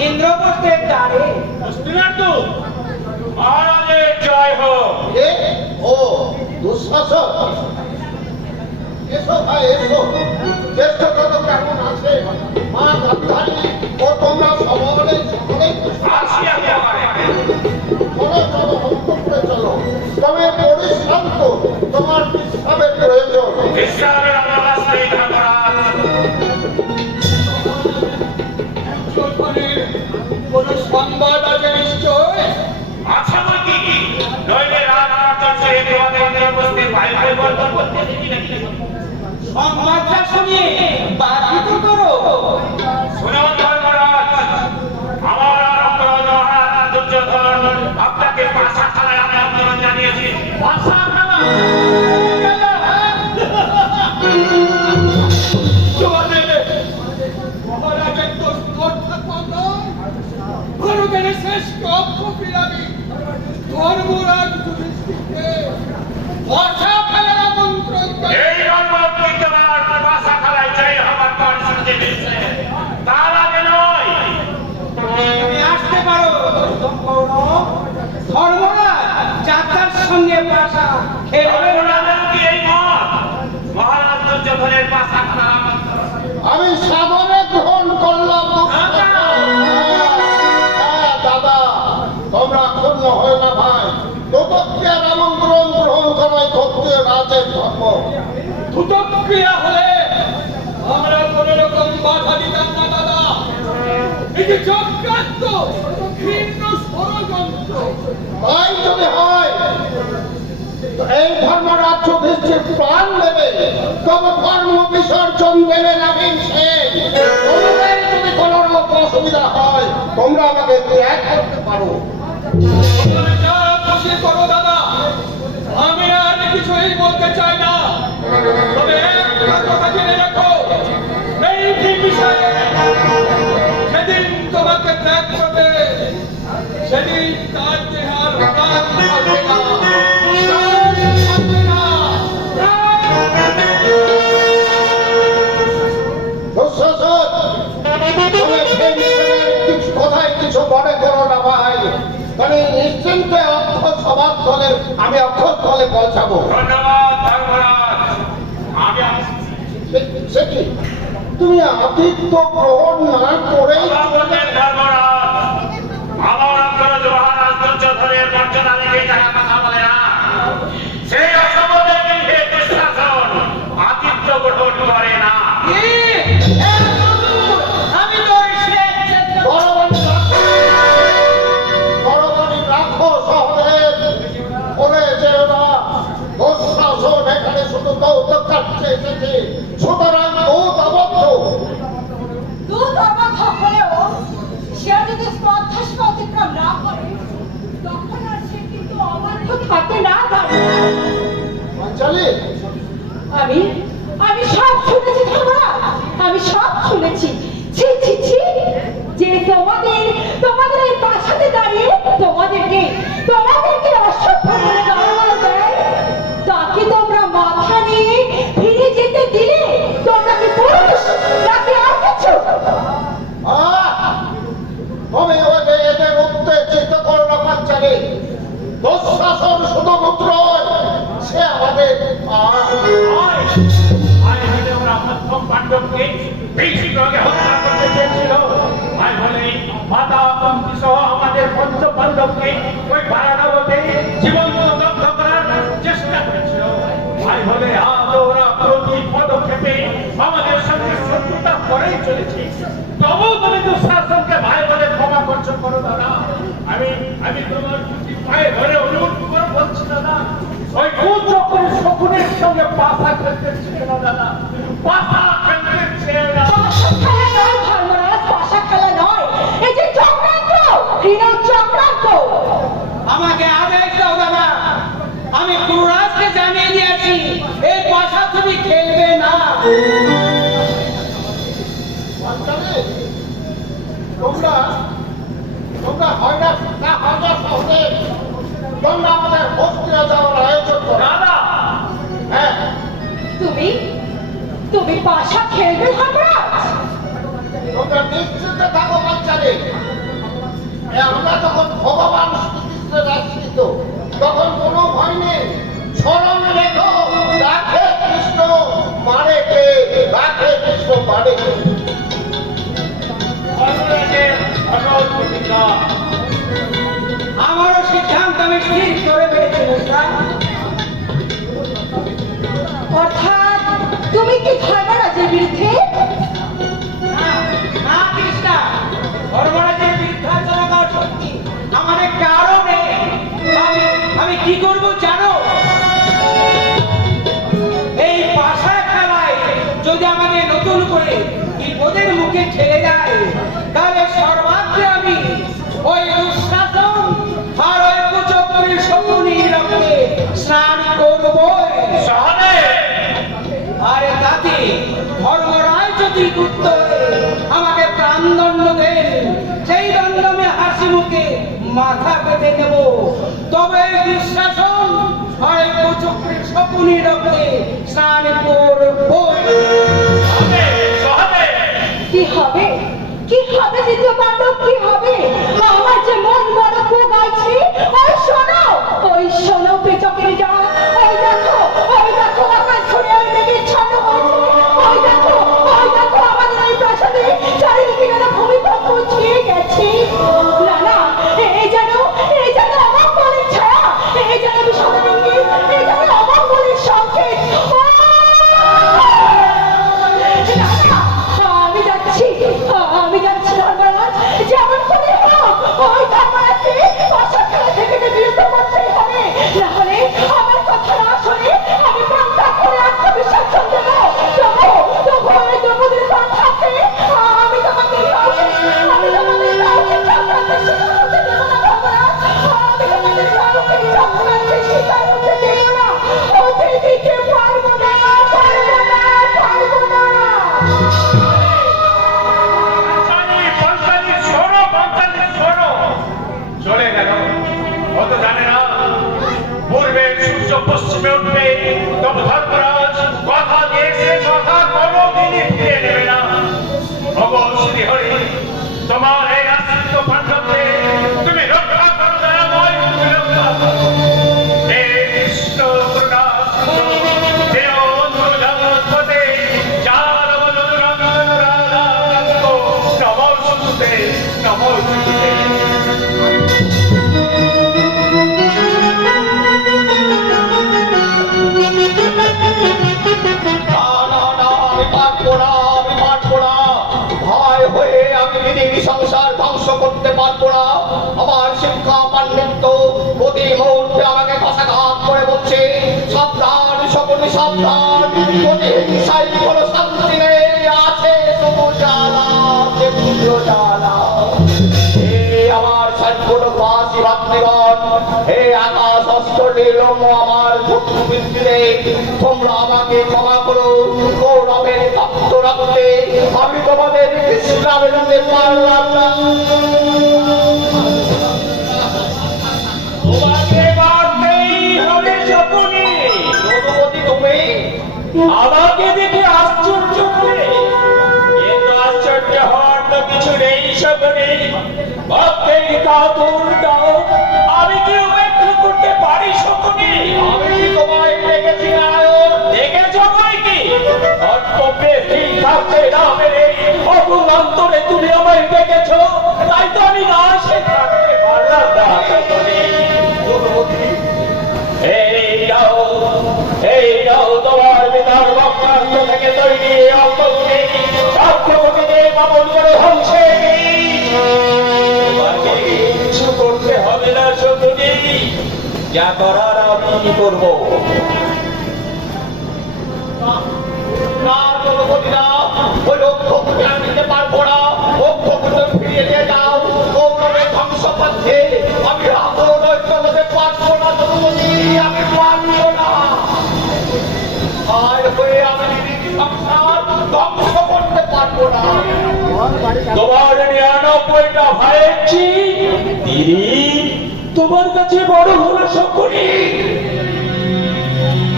ইন্দ্রপ্রস্থের দ্বারে মহারাজের জয় হোক। কে? ও দুঃশাসক। এসো ভাই এসো। জ্যেষ্ঠ তাতর কেমন আছে? মা গান্ধারী ও তোমরা সকলেই আসি আমি আমার চলো চলো অন্তঃপুরে চলো। তবে পরিশ্রান্ত, তোমার বিশ্রামের প্রয়োজন। বিশ্রামের অবকাশ নেই ধর্মরাজ। দুর্যোধনের কোন সংবাদ আছে নিশ্চয়? আচ্ছা নাকি নইলে রাজমাতা চলছে তোমাদের ইন্দ্রপ্রস্থে বায়ু পরিবর্তন করতে দেখি নাকি? সংবাদটা শুনিয়ে বাধিত করো। শুনুন ধর্মরাজ, আমার অগ্রজ মহারাজ দুর্যোধন আপনাকে পাশাখানায় আমন্ত্রণ জানিয়েছি। পাশাখানা মহারাজের তো অর্থাৎ নয়, ভারতের শ্রেষ্ঠ অক্ষপিরামি ধর্মরাজ যুধিষ্ঠিরকে পাশাখানার আমন্ত্রণ জানিয়ে এই রণবীর তোমার পাশাখানায় জয় হবার পর শুনতে দিচ্ছে। তার আগে না ধর্মরাজ যাত্রার সঙ্গে পাশা খেলবে না। কি এই মত মহারাজ দুর্যোধনের পাশা খেলার আমন্ত্রণ? আমি সাদরে গ্রহণ করলাম। দাদা, তোমরা ক্ষুণ্ণ হয় না ভাই। দুতক্রিয়ার আমন্ত্রণ গ্রহণ করাই ক্ষত্রিয় রাজের ধর্ম। ধূতক্রিয়া হলে আমরা কোন রকম বাধা দিতাম না দাদা। এই যে চক্রান্ত, ঘৃণ্য ষড়যন্ত্র, তাই যদি হয় তো এই ধর্মরাজ যুধিষ্ঠির প্রাণ দেবে, তবে ধর্ম বিসর্জন দেবে না ভীমসেন। তোমাদের যদি কোনো রকম অসুবিধা হয়, তোমরা আমাকে ত্যাগ করতে পারো। তোমরা যা খুশি করো দাদা, আমি আর কিছুই বলতে চাই না। তবে একটা কথা জেনে রাখো, এই বিষয়ে সেদিন তোমাকে ত্যাগ করবে, সেদিন তার দেহার প্রাণ থাকবে না, প্রাণ থাকবে না, প্রাণ থাকবে না। দুঃশাসন, তুমি ভীমসেনের কথায় কিছু মনে করো না ভাই। মানে নিশ্চিন্তে অক্ষর সবার তলে আমি অক্ষর তলে পৌঁছাবো। ধন্যবাদ ধর্মরাজ, আমি আসছি। সে কি, তুমি আতিথ্য গ্রহণ না করেই সভাপতির ধর্মরাজ, আমার অগ্রজ মহারাজ দুর্যোধনের বর্জনা রেখে যারা কথা বলে না, সেই অসময়ে গৃহে দুঃশাসন আতিথ্য গ্রহণ করে না। আমি তোর স্বেচ্ছা বড়বাড়ি রাখো শহরের বলে যে ওরা দুঃশাসন এখানে শুধু কৌতুক কাটছে এসেছে, সুতরাং দূত আবদ্ধ। দুধ অবাধ হলেও সে যদি স্পর্ধাসীমা অতিক্রম না করে, তখন আর সে কিন্তু অবাধ্য থাকতে না পারে। পাঞ্চালী, আমি আমি সব শুনেছি ধর্মরাজ, আমি সব শুনেছি। ছি ছি ছি, যে তোমাদের এই বাসাতে দাঁড়িয়ে তোমাদেরকে অসভ্য বলে গালাগাল দেয়, তাকে তোমরা মাথা নিয়ে ফিরে যেতে দিলে তোমরা কি পুরুষ নাকি আর কিছু? তুমি ওদের এদের উত্তেজিত করো না পাঞ্চালী। দুঃশাসন শুধু পুত্র, সে আমাদের পাণ্ডবকে বেশি রঙে হত্যা করতে চেয়েছিল। তাই বলে মাতা কুন্তি সহ আমাদের পঞ্চ পাণ্ডবকে ওই বারাণবতে জীবন্ত দগ্ধ করার চেষ্টা করেছিল। তাই বলে আজ ওরা প্রতি পদক্ষেপে আমাদের সঙ্গে শত্রুতা করেই চলেছে। তবু তুমি দুঃশাসনকে ভাই বলে ক্ষমা করছো করো দাদা। আমি তোমার দুটি পায়ে ধরে অনুরোধ করে বলছি দাদা, ওই কুচক্রের শকুনের সঙ্গে পাশা খেলতে ছিল না দাদা, পাশা খেলতে ছিল না। পাশা খেলা নয় ধর্মরাজ, পাশা খেলা নয়, এই যে চক্রান্ত, ঘৃণ চক্রান্ত। আমাকে আদেশ দাও দাদা, আমি গুরুরাজকে জানিয়ে দিয়েছি এই পাশা তুমি খেলবে না। পাঞ্চালী, তোমরা হয় না শহরে তোমরা আমাদের ভক্তিরা যাওয়ার আয়োজন করো। দাদা হ্যাঁ, তুমি পাশা খেলবে ধর্মরাজ? তোমরা নিশ্চিত থাকো পাঞ্চালী। আমরা যখন ভগবান শ্রীকৃষ্ণের আশ্রিত, তখন কোনো ভয় নেই। স্মরণ রেখো, রাখে কৃষ্ণ মারে কে, রাখে কৃষ্ণ মারে কে। ধর্মরাজের অটল প্রতিজ্ঞা। আমারও সিদ্ধান্ত আমি স্থির করে ফেলেছি মুদ্রা। অর্থাৎ তুমি কি ধর্মরাজের বিরুদ্ধে? না কৃষ্ণা, ধর্মরাজের বিরুদ্ধাচরণ করা সত্যি আমাদের কারো নেই। আমি কি করবো জানো? এই পাশা খেলায় যদি আমাকে নতুন করে বিপদের মুখে ঠেলে যায়, তাহলে সর্বাগ্রে আমি ওই দুঃশাসন আর ওই কুচক্রীর শকুনির রক্তে স্নান করবো। সহদেব, আরে তাতে ধর্মরায় যদি যুক্ত হয়ে আমাকে প্রাণদণ্ড দেন, সেই দণ্ড আমি হাসি মুখে মাথা পেতে নেব। তবে দুঃশাসন আর কুচক্রীর শকুনি রক্তে স্নান করবো। সহদেব, কি হবে? কি হবে দ্বিতীয় পাণ্ডব, কি হবে? আমার যে মন বড় গাইছে, সাবধান, প্রতিহিংসায় কোনো শান্তি নেই, আছে শুধু জ্বালা, তীব্র জ্বালা। হে আমার সর্ববাসী ভাতৃগণ, হে আকাশ অস্ত্র নীলম আমার ভূমিতে, তোমরা আমাকে ক্ষমা করো। গৌরবের তপ্ত রক্তে আমি তোমাদের বিশ্রামে দিতে পারলাম না। তোমাকে মারতেই হবে শকুনি। রঘুপতি, তুমি আমাকে দেখে আশ্চর্য হবে, কিন্তু আশ্চর্য হওয়ার তো কিছু নেই শকুনি। ভক্তের কাতরটাও আমি কি উপেক্ষা করতে পারি শকুনি? আমি তোমায় দেখেছি নায়ক। দেখেছ বই কি? কর্তব্যে স্থির থাকতে না পেরে অগুণ অন্তরে তুমি আমায় ডেকেছ, তাই তো আমি না সে থাকতে পারলাম না শকুনি। রঘুপতি, এই নাও তোমার পিতার রক্তাক্ত থেকে তৈরি অগ্নি, অগ্রগতিতে মামল করে ধ্বংসে। তোমাকে কিছু করতে হবে না শকুনি, যা করার আমি করবো। না রঘুপতি না, ওই অক্ষকে আমি নিতে পারবো না। অক্ষকে ফিরিয়ে দিয়ে যাও। গৌরবের ধ্বংস পথে আমি রাবণ নৈত্যতে পারবো না রঘুপতি, আমি পারবো না। আর হয়ে আমি নিজের সংসার ধ্বংস করতে পারবো না। তোমার 99টা ভাইয়ের চেয়ে দিদি তোমার কাছে বড় হলো শকুনি।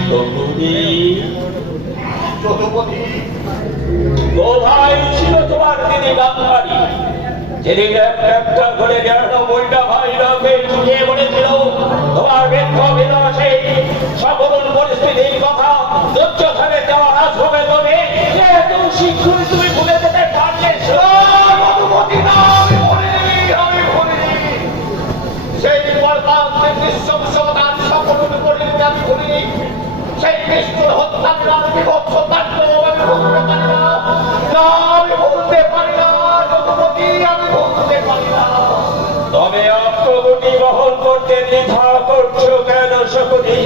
শকুনি, রঘুপতি, কোথায় ছিল তোমার দিদি গান্ধারী, যেদিন একটা একটা করে 99টা ভাইরাকে ছুটিয়ে পড়েছিল? তোমার বৃদ্ধ বিনাশে সকল পরিস্থিতির কথা দুর্যোধনের দেওয়া রাজভোগে তুমি এত শীঘ্রই তুমি ভুলে যেতে পারলে? রঘুপতি না, আমি ভুলিনি, আমি ভুলিনি। সেই বরবাদের নৃশংসতার সকল পরিণতি আমি ভুলিনি। সেই নিষ্ঠুর হত্যাকার বিভৎস তাণ্ডব আমি ভুলতে পারি না। না, আমি ভুলতে পারি না রঘুপতি, আমি ভুলতে পারি না। তবে অগ্রগতি বহন করতে দ্বিধা করছো কেন শকুনি?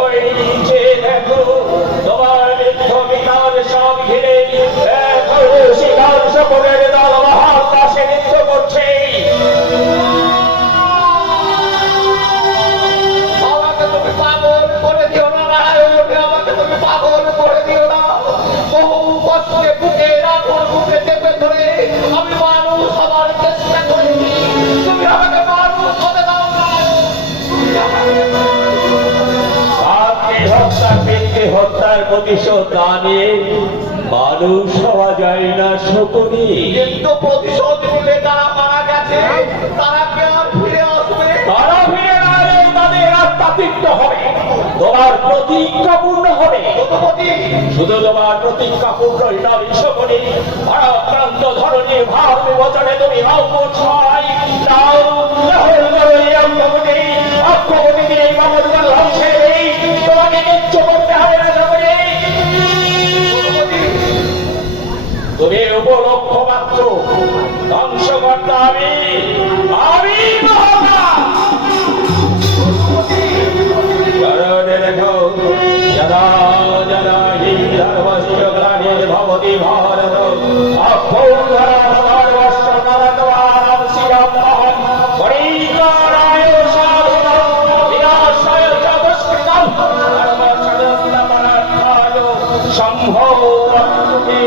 ওই নিচে দেখো, তোমার বৃদ্ধ বিকার সব ঘিরে এখন শিকার শকুনের দল মহাকাশে নৃত্য করছে। আমাকে তুমি পাগল করে দিও না নারায়ণ, আমাকে তুমি পাগল করে দিও না। বহু কষ্টে বুকে রাখুন, বুকে চেপে ধরে আমি মানুষ হবার চেষ্টা করেছি। তুমি আমাকে মানুষ হতে দাও না। ব্যক্তি হত্যার প্রতিশোধ না নিয়ে মানুষ হওয়া যায় না শকুনি। কিন্তু প্রতিশোধ নিলে যারা মারা গেছে তারা কি আর ফিরে আসবে? তারা ফিরে না এলে তাদের আত্মাতিত্ব হবে, তোমার প্রতিজ্ঞা পূর্ণ হবে। রঘুপতি, শুধু তোমার প্রতিজ্ঞা পূর্ণই নয় শকুনি, ভারাক্রান্ত ধরনের ভাব বিমোচনে তুমি হও ছয় দাও লহর লহর অগ্রগতি, অগ্রগতি দিয়ে মামল ধ্বংসে নেই, তোমাকে কিচ্ছু করতে হবে না শকুনি। তুমি উপলক্ষ মাত্র, ধ্বংসকর্তা আমি, আমি মহাত্মা। স্মরণে রেখো, যদা যদা হি ধর্মস্য গ্লানির্ভবতি ভারত অভ্যন্তরবর্ষ নরদ্বারং শিরমহং পরিকরায় সাধুনাং বিনাশায় চ দুষ্কৃতং ধর্মসংস্থাপনার্থায় সম্ভবন্তি।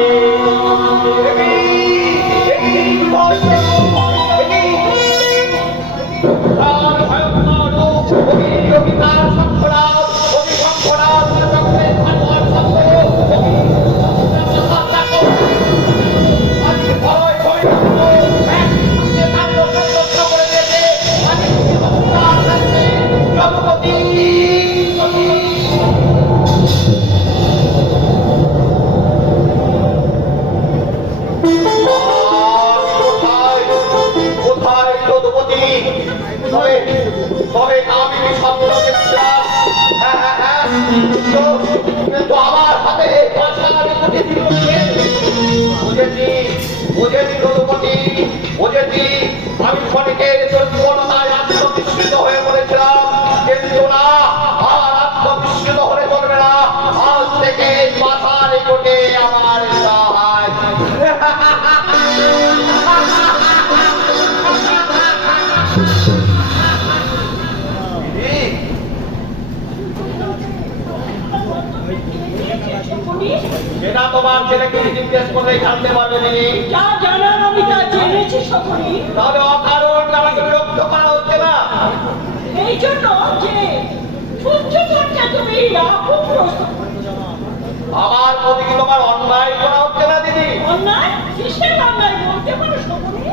তবে আমি স্বপ্ন দেখছিলাম, কিন্তু আমার হাতে বুঝেছি, বুঝেছি রঘুপতি, বুঝেছি। আমি ক্ষণিকের দুর্বলতায় আত্মবিস্মৃত হয়ে পড়েছিলাম, কিন্তু না, আর আত্মবিস্মৃত সেটা তোমার ছেলেকে জিজ্ঞেস করলে জানতে পারবে দিদি। যা জানার আমি তা জেনেছি সকলে। তাহলে অকারণ আমাকে বিরক্ত করা হচ্ছে না। এই জন্য যে সহ্য করতে তুমি এরকম প্রশ্ন করছো। আমার প্রতি কি তোমার অন্যায় করা হচ্ছে না দিদি? অন্যায়? কিসের অন্যায় বলতে পারো সকলে?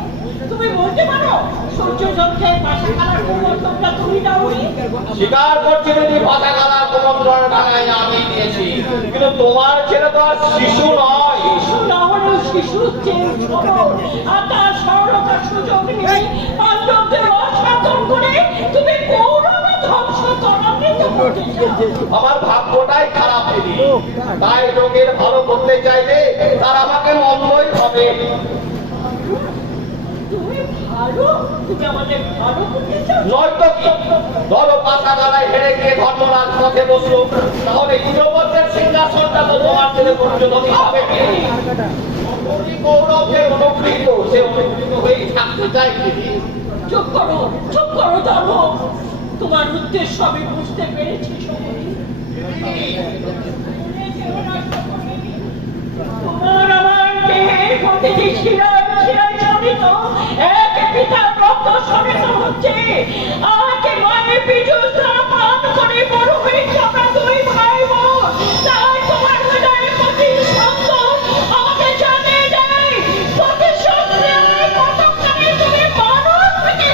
তুমি বলতে পারো সূর্য যন্ত্রের পাশা খেলার কুমন্ত্রণটা তুমি দাওনি? স্বীকার করছি দিদি, ভাষা খেলার কুমন্ত্রণ ঢাকায় আমি দিয়েছি, কিন্তু তোমার ছেলে তো আর শিশু নয়। শিশু না হলেও শিশুর চেয়ে সরল, আর তার সরলতার সুযোগ নিয়ে পাণ্ডবদের অসাধন করে তুমি কৌরবে ধ্বংস ত্বরান্বিত করতে চাও। আমার ভাগ্যটাই খারাপ দিদি, তাই লোকের ভালো করতে চাইলে তার আমাকে মন্দই হবে। তুমি ভালো? তুমি আমাদের ভালো করতে চাও? নয়তো কি, ধরো পাতা গালায় হেরে গিয়ে ধর্মরাজ পথে বসলো, তাহলে ইন্দ্রপক্ষের সিংহাসনটা তো তোমার ছেলে পর্যন্ত হবে। কৌরবকে অনুগৃহীত, সে অনুগৃহীত হয়েই থাকতে চাই দিদি। চুপ করো জানো, তোমার উদ্দেশ্য আমি বুঝতে পেরেছি সকলে। তোমার আমার দেহের প্রতিটি শিরায় শিরায় জড়িত এক পিতার রক্ত শোষিত হচ্ছে। আজ মায়ের বীজুষ দ্বারা পান করে বড় হয়েছে আমরা দুই ভাই বোন। তাই তোমার হৃদয়ের প্রতি সত্য আমাকে জানিয়ে দেয় প্রতিশোধ নেওয়ার কতক্ষণে তুমি মানুষ থেকে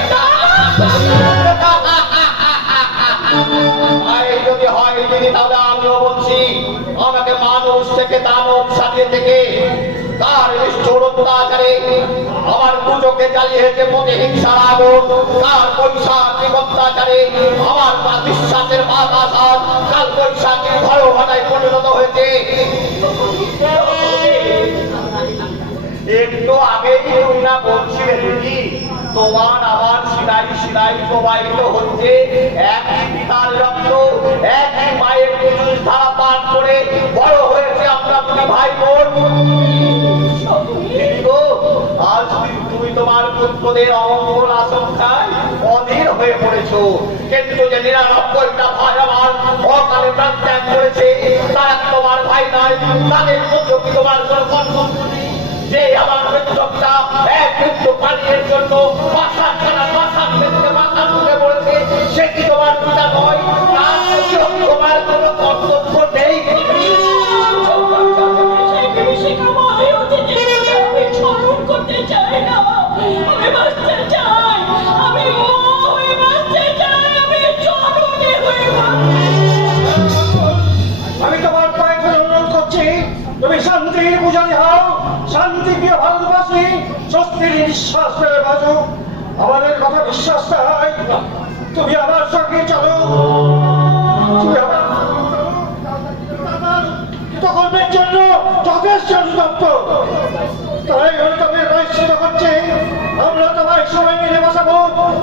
তাই যদি হয় দিদি, তাহলে আমিও বলছি, আমাকে মানুষ থেকে দানব সাজিয়ে থেকে তার নিষ্ঠুর অত্যাচারে আমার পুজোকে জ্বালিয়েছে প্রতিহিংসার আগুন। তার বৈশাখী অত্যাচারে আমার বিশ্বাসের বাতাস কাল বৈশাখী ঘর ভাটায় পরিণত হয়েছে। একটু আগেই তুমি না বলছিলে দিদি, তোমার আমার শিলাই শিলাই প্রবাহিত হচ্ছে একই পিতার রক্ত, একই মায়ের বীজ ধারা পান করে বড় হয়েছে আমরা দুই ভাই বোন। দিদি গো, আজ তুমি তোমার পুত্রদের অমঙ্গল আশঙ্কায় অধীর হয়ে পড়েছো, কিন্তু যে 99টা ভাই আমার অকালে প্রাণ ত্যাগ করেছে তারা তোমার ভাই নয়, তাদের মধ্যে কি তোমার কোনো কর্তব্য নেই? যে আমার মৃত্যুটা এক মৃত্যু পানির জন্য মাথা ঢুকে পড়েছে, সে কি তোমার পিতা নয়? তোমার কোনো কর্তব্য নেই? আমি স্মরণ করতে চাই না, আমি বাঁচতে চাই, আমি হয়ে বাঁচতে চাই, আমি চরণে হয়ে আমি তোমার পায়ে ধরে অনুরোধ করছি, তুমি শান্তির পূজারী হও, শান্তি প্রিয় ভারতবাসী, স্বস্তির নিঃশ্বাস ফেলে বাঁচো। আমাদের কথা বিশ্বাস হয়, তুমি আমার সঙ্গে চলো, তুমি আমার কৃতকর্মের জন্য যথেষ্ট অনুতপ্ত। তাই অনুতাপের প্রায়শ্চিত্ত করছে, আমরা তোমায় সবাই মিলে বসাবো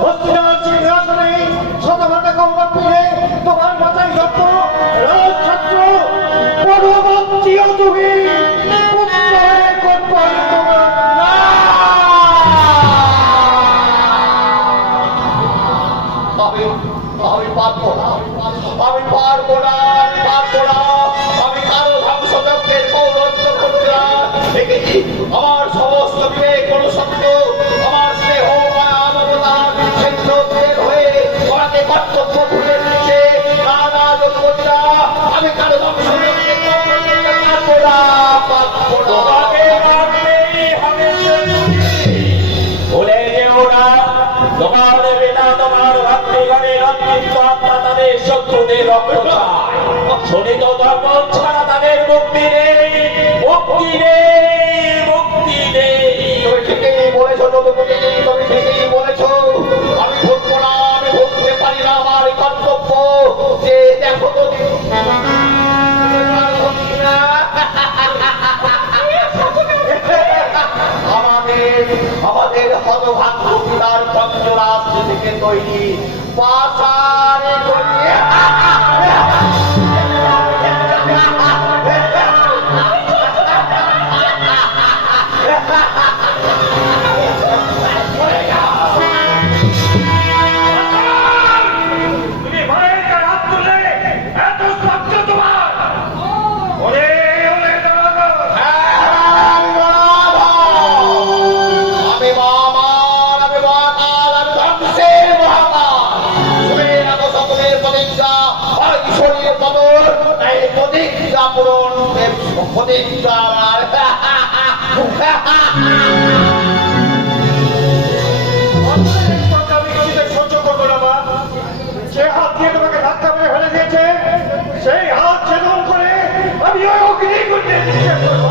হস্তিনার সিংহাসনে, শতভাটা কৌরব মিলে তোমার মাথায় যত রাজছাত্র পরবর্তীও তুমি পুত্রের কর্তব্য তোমার না। আমি পারবো না, আমি পারবো না, আমি পারবো না, আমি কারো ধ্বংসযজ্ঞের পৌরত্ব করতে না। দেখেছি আমার সমস্ত বিবেক কোনো সত্য, আমার স্নেহ মায়া মমতা বিচ্ছিন্ন দূরের হয়ে আমাকে কর্তব্য ভুলে দিয়েছে। না না লোকবন্ধুরা, আমি কারো ধ্বংসযজ্ঞে পারবো না, পারবো না। তোমাকে মারতেই হবে ভুলে যেও না, তোমার পিতা তোমার ভাতৃগণের অতৃপ্ত আত্মা তাদের শত্রুদের রক্ত চায়। শোনিত ধর্ম ছাড়া তাদের মুক্তি নেই, মুক্তি নেই, মুক্তি নেই। তুমি ঠিকই বলেছো যদুপতি, তুমি ঠিকই বলেছো। আমি ভুলবো না, আমি ভুলতে পারি না আমার এই কর্তব্য। যে দেখো তো আমাদের হতভাগ্য পিতার পঞ্চরাষ্ট্র থেকে তৈরি পাশারে গড়িয়ে তুমি ভয়ের হাত তুলে এত স্তব্ধ তোমার? ওরে ওরে দাঁড়াও, পূরণ প্রতিজ্ঞা আমার। অন্যের কথা আমি কিছুতে সহ্য করবো না মা। যে হাত দিয়ে তোমাকে ধাক্কা মেরে ফেলে দিয়েছে সেই হাত ছেদন করে আমি ওই অগ্নিকুণ্ডে নিক্ষেপ করবো।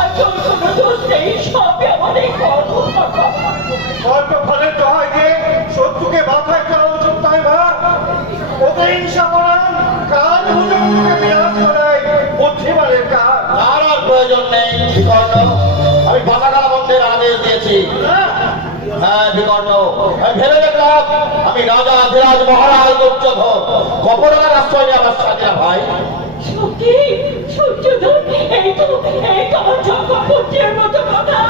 আর তোর কোনো দোষ নেই, সবই আমাদের কর্ম। অল্প ফলের দোহাই দিয়ে শত্রুকে মাথায় করা উচিত নয় মা। প্রতিহিংসা করা কাল হুজুরকে বিনাশ করাই বুদ্ধিমানের কাজ। আর আর প্রয়োজন নেই বিকর্ণ, আমি পাতাকালা বন্ধের আদেশ দিয়েছি। হ্যাঁ বিকর্ণ, আমি ভেবে দেখলাম আমি রাজা ধীরাজ মহারাজ উচ্চধর কপরার আশ্রয় নিয়ে আমার সাজিয়া ভাই। সত্যি সূর্যধন, এই তো আমার চক্রবর্তীর মতো কথা।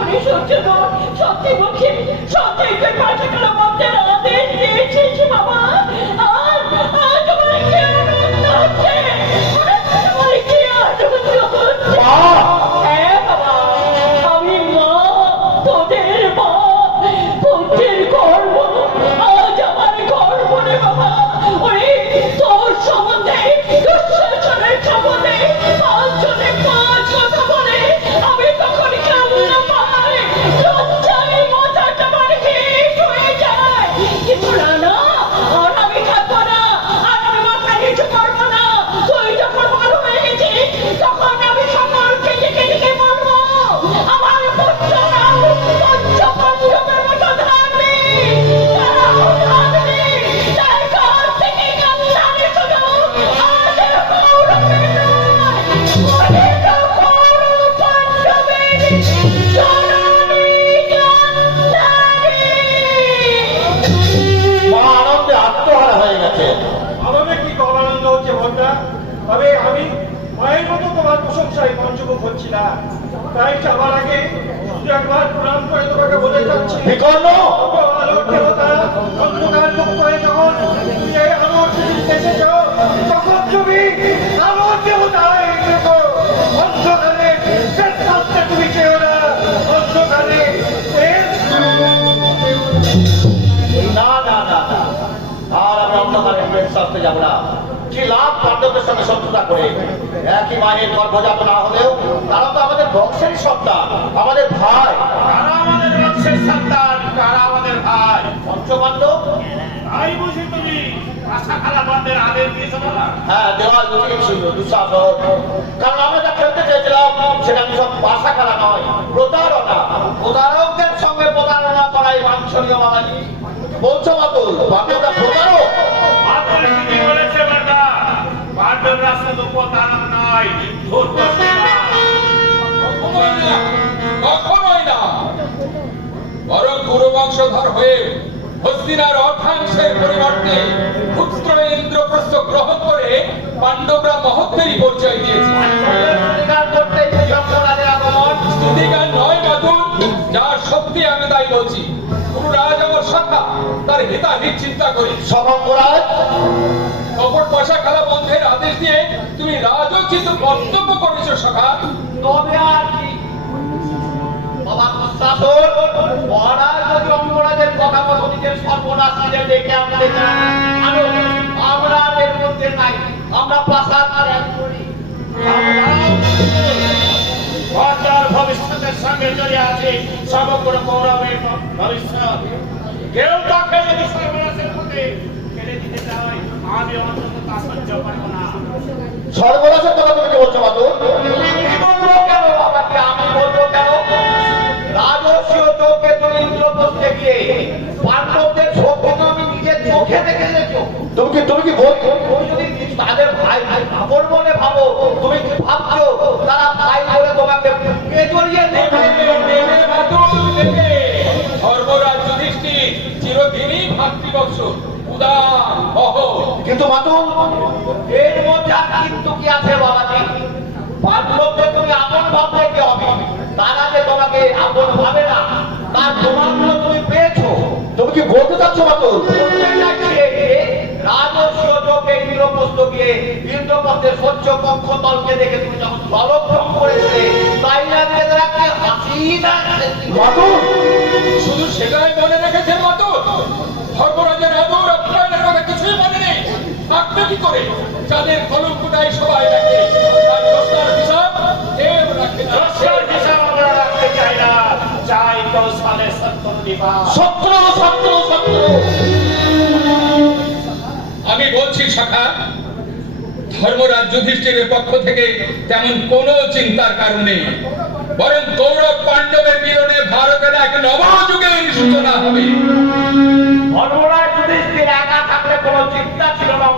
উনি সূর্যধন সত্যি বলছি, সত্যি তুই পাঠাকালা মন্ত্রের আদেশ দিয়েছিস বাবা। আর তোমার কি আনন্দ হচ্ছে? তোমার কি আনন্দ হচ্ছে? হ্যাঁ বাবা, আমি মা, তোদের মা। পুত্রের গর্ব আজ আমার গর্ব রে বাবা। ওরে তোর সম্বন্ধে, দুঃশাসনের সম্বন্ধে 5 জনে 5 কথা বলে আমি তখন কান্না পাই, লজ্জায় মাথাটা আমার হেঁট হয়ে যায়। কিন্তু না, আর আমি থাকবো না, আর আমি মাথা নিচু করবো না। তুই যখন বড় হয়ে গেছিস তখন আমি সকলকে ডেকে বলবো আমার পুত্ররা পঞ্চপাণ্ডবের মতো থাকবে। তারাও থাকবে, তার কাছ থেকে কান্নানি শুধু আমাদের কৌরবের নয়, অনেক কৌরব পাণ্ডবের জননী কান্নানি। মা আনন্দে আত্মহারা হয়ে গেছে। আমাদের কি কম আনন্দ হচ্ছে বলটা, তবে আমি মায়ের মতো তোমার প্রশংসায় মঞ্জুমুখ হচ্ছি না। তাই যাবার আগে শুধু একবার প্রণাম করে তোমাকে বলে যাচ্ছি, বিকর্ণ, আলোর দেবতা অন্ধকার মুক্ত হয়ে যখন তুমি এই আলোর পৃথিবীতে এসেছ, তখন তুমি আলোর দেবতা হয়ে গেছো। অন্ধকারে শ্রেষ্ঠত্বে তুমি চেও না, অন্ধকারে না না না না, আর আমি অন্ধকারে প্রেম শাস্তে যাবো না। কি লাভ পাণ্ডবদের সঙ্গে শত্রুতা করে? একই মায়ের গর্ভজাত না হলেও তারা তো আমাদের বংশেরই সন্তান, আমাদের ভাই। তারা আমাদের বংশের সন্তান, তারা আমাদের ভাই। পঞ্চপাণ্ডব, তাই বুঝি তুমি পাশাখালা বন্ধের আদেশ দিয়েছো বাবা? হ্যাঁ দেওয়াল ছিল দুঃশাসন। কারণ আমরা যা খেলতে চেয়েছিলাম সেটা সব বাসা খেলা নয়, প্রতারণা। প্রতারকদের সঙ্গে প্রতারণা করাই বাঞ্ছনীয় বাবাজি। বলছো মাতুল পাণ্ডবরা প্রতারক? মাতুল ঠিকই বলেছে বাবা, পাণ্ডবরা শুধু প্রতারক নয়, ধূর্তসেনা। কখনোই না। বরং গুরু বংশধর হয়ে হস্তিনার অর্ধাংশের পরিবর্তে পুত্র ইন্দ্রপ্রস্থ গ্রহণ করে পাণ্ডবরা মহত্বেরই পরিচয় দিয়েছে। স্বীকার করতেই যক্ষরাজের আগমন। স্তুতিগান নয় মাতুল, যার শক্তি আমি তাই বলছি। গুরুরাজ আমার সখা, তার হিতাহিত চিন্তা করি। সমগ্রাজ, কপট পয়সা খেলা বন্ধের আদেশ দিয়ে তুমি রাজোচিত কর্তব্য করেছো সখা। তবে আর কি বাবা শাসন, মহারাজ যদি অঙ্গরাজের কথা মতো নিজের সর্বনাশ নিজে ডেকে আনতে চান, আমরা এর মধ্যে নাই। আমরা প্রাসাদ ত্যাগ করি। অর্থাৎ ভবিষ্যতের সঙ্গে জড়িয়ে আছে সমগ্র কৌরবের ভবিষ্যৎ। কেউ তাকে যদি সর্বনাশের পথে ঠেলে দিতে চায়, আমি অন্তত তা সহ্য করবো না। সর্বনাশের কথা তুমি কি বলছো মাতুল? কি বলবো কেন বাবাকে? আমি বলবো কেন? রাজস্বীয় চোখে তুমি ইন্দ্রপ্রস্থে গিয়ে পাণ্ডবদের শক্তি তো আমি নিজের চোখে দেখে গেছো। তুমি কি বলছো? তুমি যদি তাদের ভাই আপন মনে ভাবো, তুমি কি ভাবছো তারা ভাই বলে তোমাকে বুকে জড়িয়ে নেবে? ধর্মরাজ যুধিষ্ঠির চিরদিনই ভাতৃবৎস উদার অহো। কিন্তু মাতুল, এর মধ্যে আর কিন্তু কি আছে বাবাজি? পাণ্ডবদের তুমি আপন ভাবলে কি হবে? তারা যে তোমাকে আপন ভাবে না, তার প্রমাণগুলো তুমি পেয়েছো। তুমি কি বলতে চাচ্ছ মাতুল? রাজস্বীয় চোখে ইন্দ্রপ্রস্থ গিয়ে ইন্দ্রপ্রস্থের স্বচ্ছ কক্ষ তলকে দেখে তুমি যখন জলভ্রম করেছিলে, তাই না রাখতে হাসি না মাতুল, শুধু সেটাই মনে রেখেছে মাতুল? ধর্মরাজের আদর আপ্যায়নের কথা কিছুই মনে নেই। থাকতে কি করে? যাদের কলঙ্কটাই সবাই রাখে, তার দোষটার হিসাব কেউ রাখে না। দোষের হিসাব আমরা রাখতে চাই না, চাই তো সালে সত্তর নিবাস। শত্রু শত্রু শত্রু আমি বলছি শাখা, ধর্মরাজ যুধিষ্ঠিরের পক্ষ থেকে তেমন কোনো চিন্তার কারণে, বরং কৌরব পাণ্ডবের মিলনে ভারতের এক নবযুগের সূচনা হবে। ধর্মরাজ যুধিষ্ঠির একা থাকলে কোনো চিন্তা ছিল না।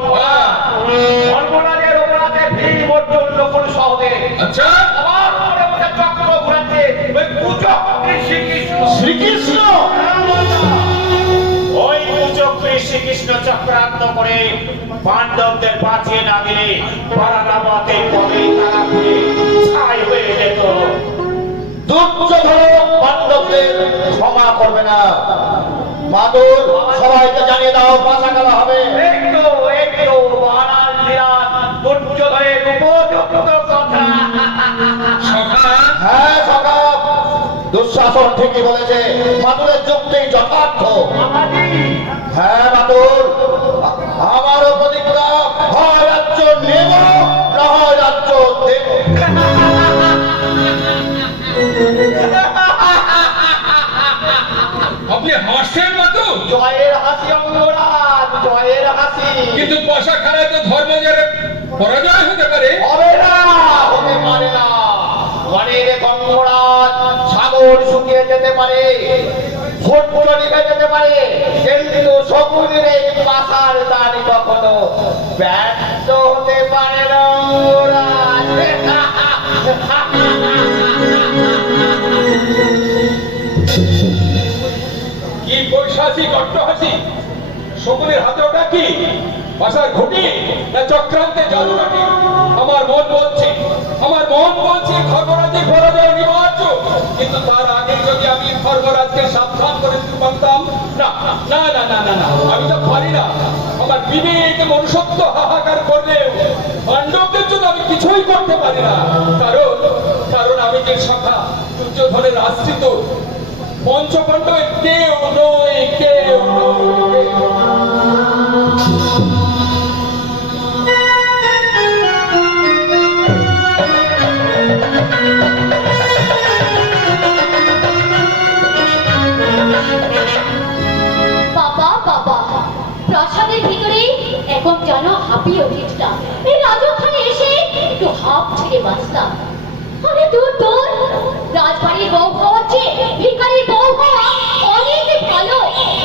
ধর্মরাজের অপরাধে ভীম অর্জুন নকুল সহদেব আচ্ছা, সবার উপরে বসে চক্র ঘুরাচ্ছে ওই কুচক্রী শ্রীকৃষ্ণ। শ্রীকৃষ্ণ ওই কুচক্রী শ্রীকৃষ্ণ চক্রান্ত করে পাণ্ডবদের বাঁচিয়ে না দিলে পারানামতে কবে তারা ঘুরে ছাই হয়ে যেত। দুর্যোধন পাণ্ডবদের ক্ষমা করবে না। মাদুর সবাইকে জানিয়ে দাও, পাশা খেলা হবে। একটু মহারাজ বিরাট দুর্যোধনের উপযুক্ত কথা। শাখা, হ্যাঁ সখা, দুঃশাসন ঠিকই বলেছে, মাদুরের যুক্তি যথার্থ। হ্যাঁ মাদুর, আমারও প্রতিজ্ঞা, হয় রাজ্য নেব না হয় রাজ্য দেব। আপনি হাসছেন মাত্র, জয়ের হাসি অঙ্গরাজ, জয়ের হাসি। কিন্তু পশা খেলায় তো ধর্মজয়ের পরাজয় হতে পারে। হবে না, হতে পারে না। গণের গঙ্গরাজ, সাগর শুকিয়ে যেতে পারে, সূর্য নিভে যেতে পারে, কিন্তু শকুনের এই পাশার দাড়ি কখনো ব্যর্থ হতে পারে না অঙ্গরাজ। কি বৈশাখী অট্টহাসি, শকুনের হাতে ওটা কি? ভাষার ঘটি না চক্রান্তে জাদুকাঠি? আমার মন বলছে ধর্মরাজের পরাজয় অনিবার্য, কিন্তু তার আগে যদি আমি ধর্মরাজকে সাবধান করে দিতে পারতাম। না না না না না না, আমি তো পারি না। আমার বিবেক মনুষ্যত্ব হাহাকার করলেও পাণ্ডবদের জন্য আমি কিছুই করতে পারি না। কারণ আমি যে শাখা দুর্যোধনের আশ্রিত, পঞ্চপাণ্ডবের কেউ নয়। বাবা বাবা, প্রাসাদের ভিতরে এখন যেন হাঁপিয়ে উঠেছিলাম। এই রাজস্থানে এসে একটু হাঁপ ছেড়ে বাঁচলাম। আরে দূর রাজবাড়ির বউ হওয়ার চেয়ে ভিখারির বউ হওয়া অনেক ভালো।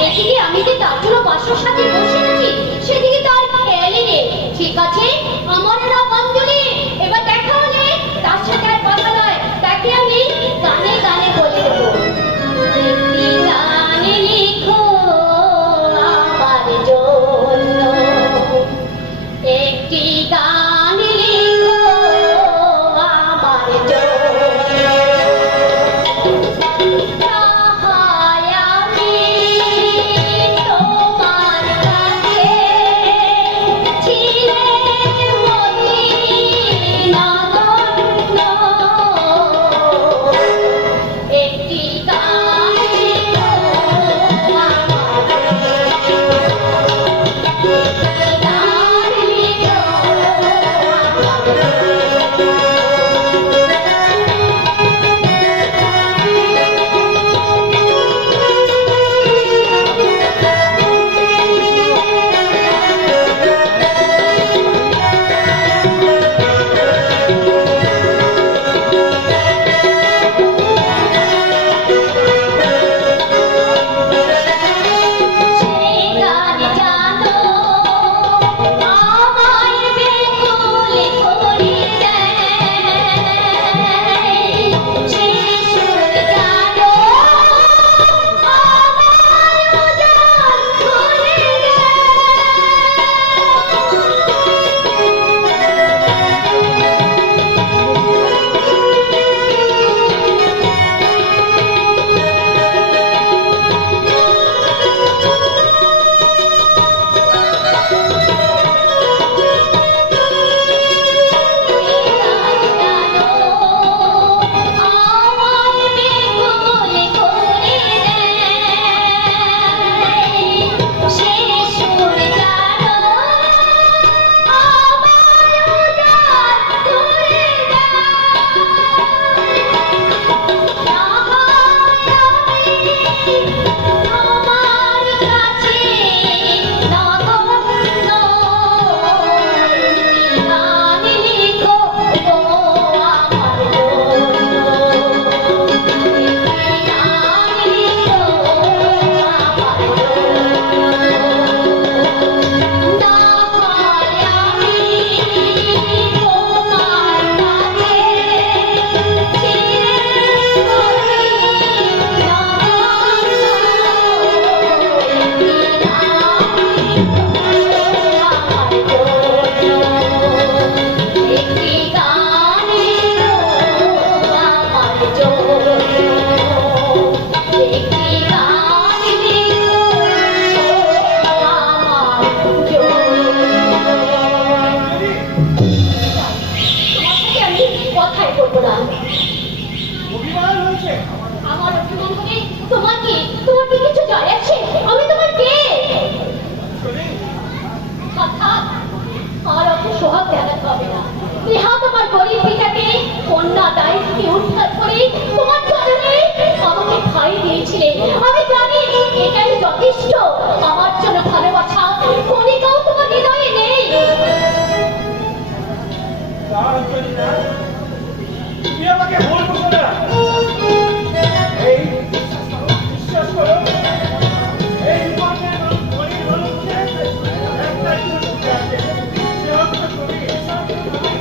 এদিকে আমি যে তার জন্য পাঁচশোর সাথে বসে আছি, সেদিকে তার খেয়ালই নেই। ঠিক আছে, আমার নাম অঞ্জলি। এবার দেখা হলে তার সাথে আর কথা নয়, তাকে আমি গানে গানে বলে দেবো। একটি গান লিখো আমার জন্য, একটি গান লিখো আমার জন্য। গরিব পিতাকে কন্যা দায়িত্বে উদ্ধার করে তোমার চরণে আমাকে ঠাঁই দিয়েছিলে। আমি জানি এটাই যথেষ্ট। আমার জন্য ভালোবাসা কণিকাও তোমার হৃদয়ে নেই। তুমি আমাকে ভুল বুঝো না। এই বিশ্বাস করো, এই জীবনের গরিব মানুষকে একটাই সুযোগ আছে, সে হচ্ছে তুমি।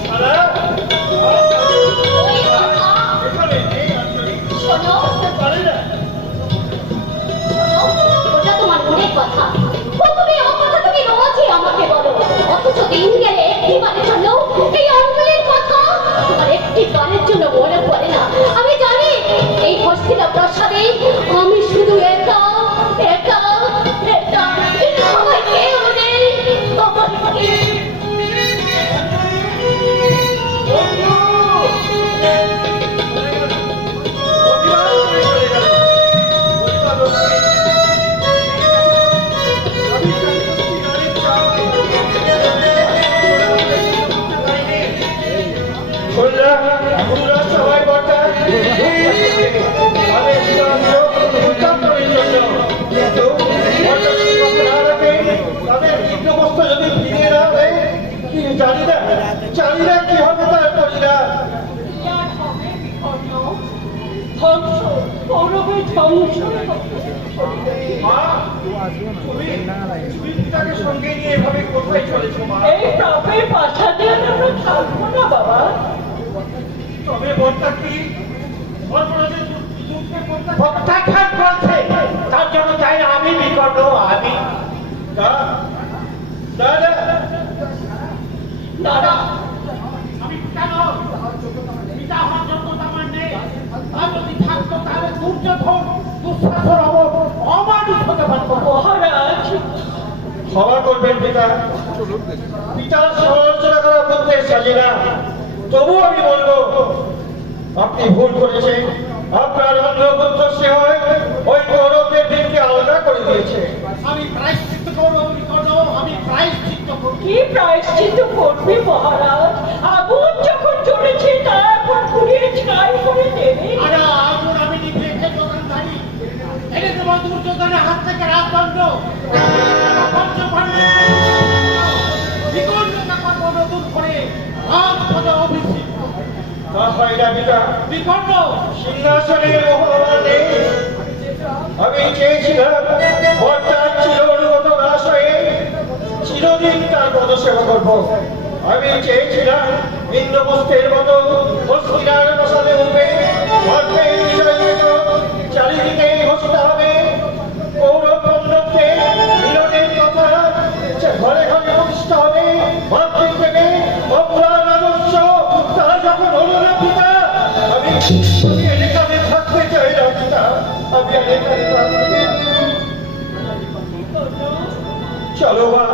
ছাড়া ওই কথা এখানে এই অঞ্চলে শোনো, পারে না। শোনো, ওটা তোমার মনের কথা। ও তুমি ও কথা তুমি রোজই আমাকে বলো, অথচ দিন গেলে একটিবারের জন্য এই অঙ্গুলির কথা তোমার একটিবারের জন্য মনে পড়ে না। আমি জানি এই হস্তিনা প্রাসাদে আমি শুধু একা একা একা, আমার কেউ নেই, আমার কেউ। জানি না কি হবে তার পরিণাম। ধ্বংস, কৌরবের ধ্বংস। মা, তুমি পিতাকে সঙ্গে নিয়ে এভাবে কোথায় চলেছো মা? এই পাপের পাশাতে আমরা থাকবো না বাবা। তবে বর্তা কি প্রত্যাখ্যান করছে, তার জন্য চাই না আমি বিকট আমি দাদা আমি পিতা নই, পিতা হওয়ার যোগ্যতা আমার নেই। আর যদি থাকতো তাহলে দুর্যোধন দুঃশাসন হব, অমানুষ হতে পারতো। মহারাজ, ক্ষমা করবেন পিতা, পিতার সমালোচনা করা করতে চাই না, তবু আমি বলবো আপনি ভুল করেছেন। আপনার অন্ধপুত্র সে হয় ওই কৌরবদের দিনকে আলাদা করে দিয়েছে। আমি প্রায়শ্চিত্ত করবো, আমি প্রায়শ্চিত্ত করবো। কি প্রায়শ্চিত্ত করবে মহারাজ? আগুন যখন চলেছে তা এখন পুড়িয়ে ছাই করে দেবে। আরে আগুন আমি নিভে রেখে দোকানদারি এনে দেবো দুর্যোধনের হাত থেকে রাজদণ্ড। বিকল্পতা করবো নতুন করে রাজপদে অভিষেক। তা হয় না পিতা, বিকল্প সিংহাসনের মোহমানে আমি চেয়েছিলাম বর্তার চির অনুগত দাস হয়ে চিরদিন তার পদসেবা করব। আমি চেয়েছিলাম ইন্দ্রপুষ্পের মতো হস্তিনার প্রসাদে উঠবে, ধর্মের বিজয় চারিদিকে ঘোষিত হবে। কৌরব পণ্ডবকে মিলনের কথা ঘরে ঘরে প্রতিষ্ঠা হবে। মাতৃত্বে অপুরাণ আদর্শ তা যখন হলো না পিতা, আমি এখানে থাকতে চাই না পিতা, আমি আর এখানে থাকতে চাই না। চলো মা,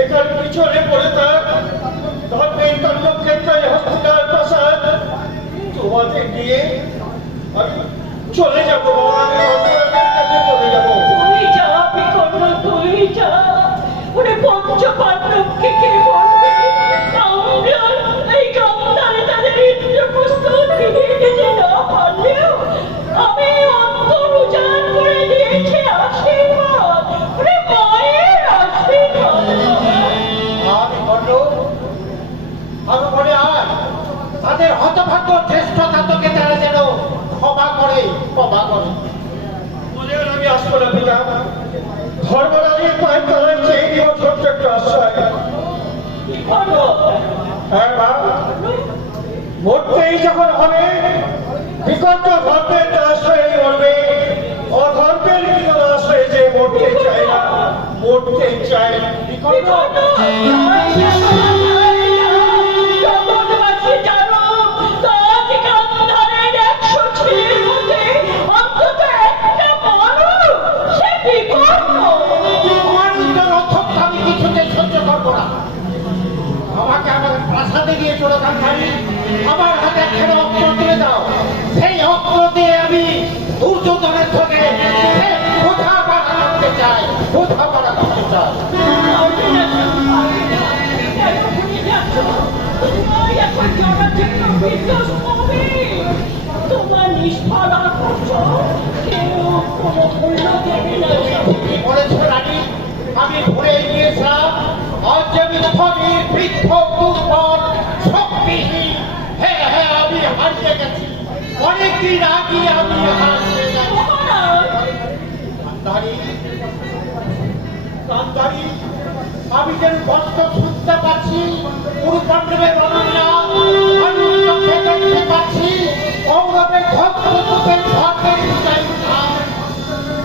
এখানে পিছনে পড়ে থাক, ধর্মের কর্মক্ষেত্রে হস্তিনার প্রাসাদ তোমাদের নিয়ে আমি চলে যাবো। আমি ধর্মরাজের কাছে চলে যাবো। তুই যা বিকর্ণ, তুই যা। ওরে পঞ্চপাণ্ডবকে কে বলবে? আমরা এই গান্ধারে তাদের ইন্দ্রপ্রস্থ ফিরিয়ে দিতে না পারলেও আমি অন্তর উজাড় করে দিয়েছি আশীর্বাদ। ওরে মায়ের আশীর্বাদ। আমি বললো আমি বলে আর তাদের হতভাগ্য জ্যেষ্ঠ জাতকে তারা যেন ক্ষমা করে বলে আর আমি আসবো না পিতা, ধর্মরাজের পায়ের তলায় চেয়ে দিব ছোট্ট একটু আশ্রয়। হ্যাঁ মা, মরতেই যখন হবে বিকট ধর্মের আশ্রয়ে মরবে, অধর্মের বিকট আশ্রয়ে যে মরতে চায় না, মরতে চায় বিকট। আমি কিছুতেই সহ্য করবো না। আমাকে আমার প্রাসাদে গিয়ে চলে গান্ধারী, আমার হাতে একটা অস্ত্র তুলে দাও। সেই অস্ত্র দিয়ে আমি দুর্যোধনের থেকে কোথা পাড়া করতে চাই। কেন ভুলে যাচ্ছ? বিদ্বেষ হবে। তোমার নিষ্ফল আকর্ষণ কেউ কোনো মূল্য দেবে না। কি বলেছ রানী? আমি ভুলে গিয়েছিলাম আজ আমি ধনী বৃদ্ধ দুর্বল শক্তিহীন। হ্যাঁ হ্যাঁ, আমি হারিয়ে গেছি, অনেকদিন আগে আমি হারিয়ে গেছি। মহারাজ, গান্ধারী, গান্ধারী, আমি যেন কষ্ট শুনতে পাচ্ছি, পুরুপাণ্ডবের অনন্যা আমি চোখে দেখতে পাচ্ছি, কৌরবের ধর্মপুতের ধর্মের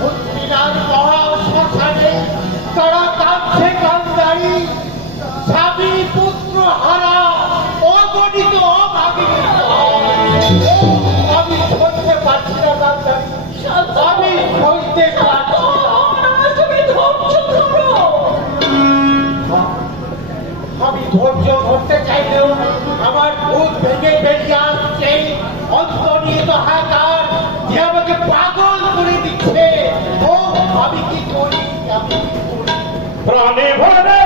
মন্ত্রীরাজ মহা শ্মশানে তারা কাঁদছে। গান্ধারী, স্বামী পুত্র হারা অগণিত অভাগিনী আমি সইতে পারছি না। গান্ধারী, আমি সইতে পারছি না। মহারাজ, তুমি ধৈর্য ধরো। আমি ধৈর্য ধরতে চাইলেও আমার ভূত ভেঙে বেরিয়ে আসছে। অন্তর্নিহিত হাহাকার যে আমাকে পাগল করে দিচ্ছে। ও আমি কি করি, আমি কি করি? প্রাণে ভরে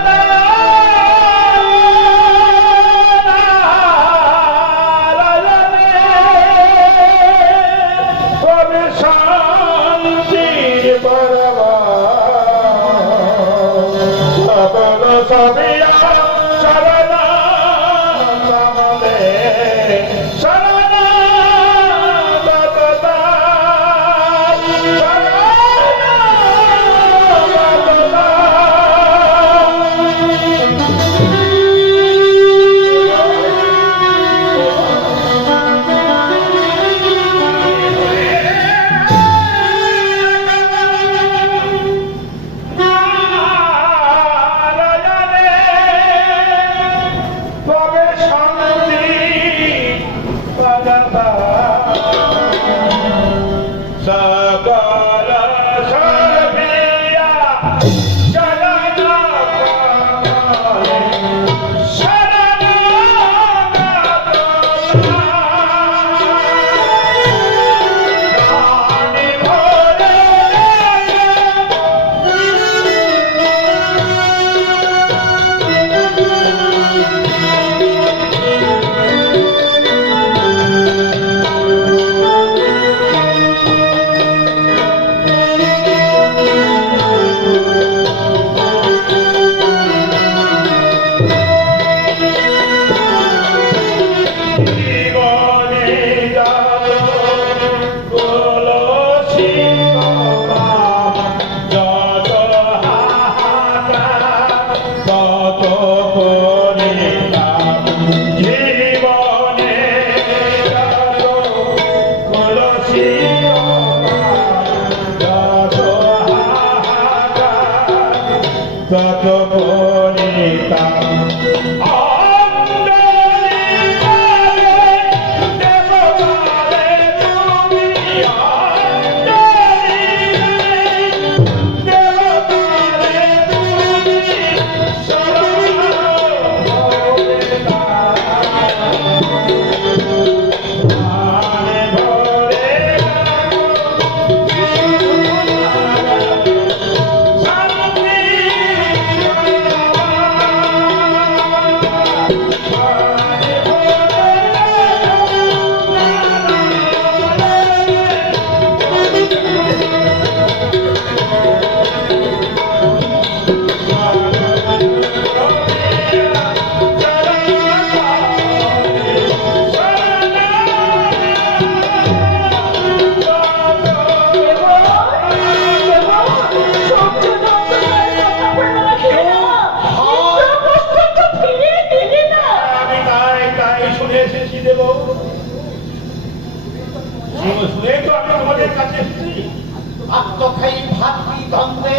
আত্মখাই ভাতৃ দ্বন্দ্বে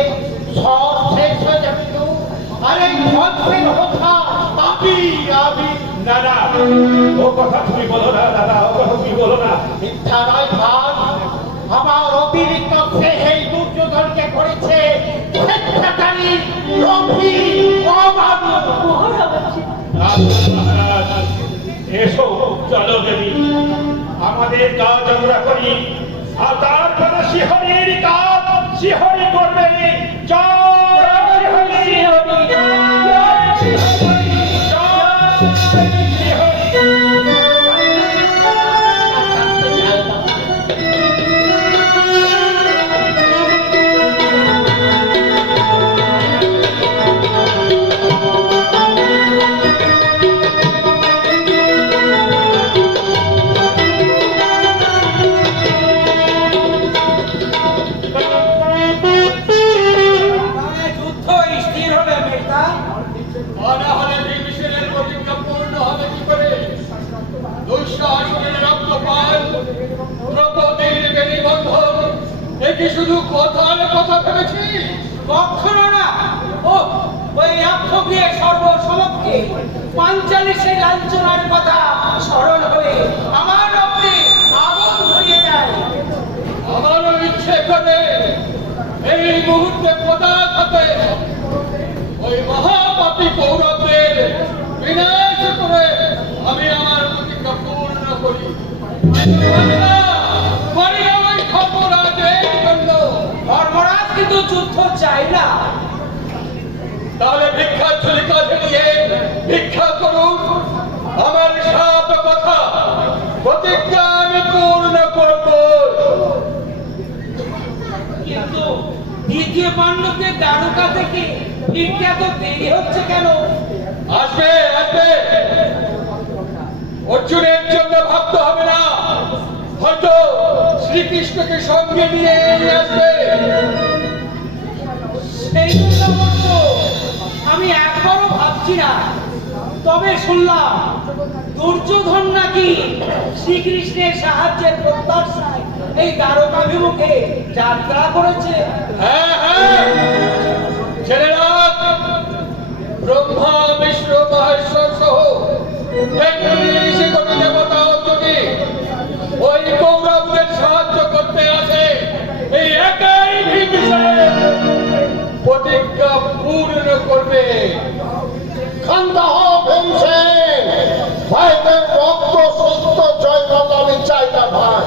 সব শেষ হয়ে যাবে তো। আরে ধ্বংসের কথা আমি আমি দাদা, ও কথা তুমি বলো না দাদা, ও কথা তুমি বলো না। মিথ্যা নয় ভাই, আমার অতিরিক্ত সে এই দুর্যোধনকে করেছে স্বেচ্ছাচারী, লোভী, অমানুষ। মহারাজ, এসো চলো দেবী, আমাদের কাজ আমরা করি, আর তারপরে শিহরির কাজ শিহরি করবে। জয় শিহরি, জয় শিহরি, জয় শিহরি। কি শুধু কথার কথা ভেবেছি? কখনো না। ও ওই রাক্ষসীয় সর্বসমক্ষে পাঞ্চালী সেই লাঞ্ছনার কথা স্মরণ হয়ে আমার রক্তে আগুন ধরিয়ে যায়। আমারও ইচ্ছে করে এই মুহূর্তে প্রদান হতে ওই মহাপাপী কৌরবদের বিনাশ করে আমি আমার প্রতিজ্ঞা পূর্ণ করি। করি না ওই ধর্মরাজের জন্য। ধর্মরাজ কিন্তু যুদ্ধ চাই না। তাহলে ভিক্ষা ছুরিকা নিয়ে ভিক্ষা করুন। আমার সাত কথা প্রতিজ্ঞা আমি পূর্ণ করব। কিন্তু দ্বিতীয় পাণ্ডবকে দ্বারকা থেকে ফিরতে এত দেরি হচ্ছে কেন? আসবে আসবে, অর্জুনের জন্য ভাবতে হবে না, হয়তো শ্রীকৃষ্ণকে সঙ্গে নিয়ে আসবে। সেই জন্য বলতো, আমি একবারও ভাবছি না। তবে শুনলাম দুর্যোধন নাকি শ্রীকৃষ্ণের সাহায্যের প্রত্যাশায় এই দ্বারকাভিমুখে যাত্রা করেছে। হ্যাঁ হ্যাঁ, ছেলেরা, ব্রহ্মা বিষ্ণু মহেশ্বর সহ ৩৩ কোটি দেবতাও যদি ওই কৌরবদের সাহায্য করতে আসে, এই একাই ভীমসেন প্রতিজ্ঞা পূর্ণ করবে। ক্ষান্ত হও ভীমসেন, ভাইদের রক্ত সত্য জয় করতে আমি চাই না ভাই।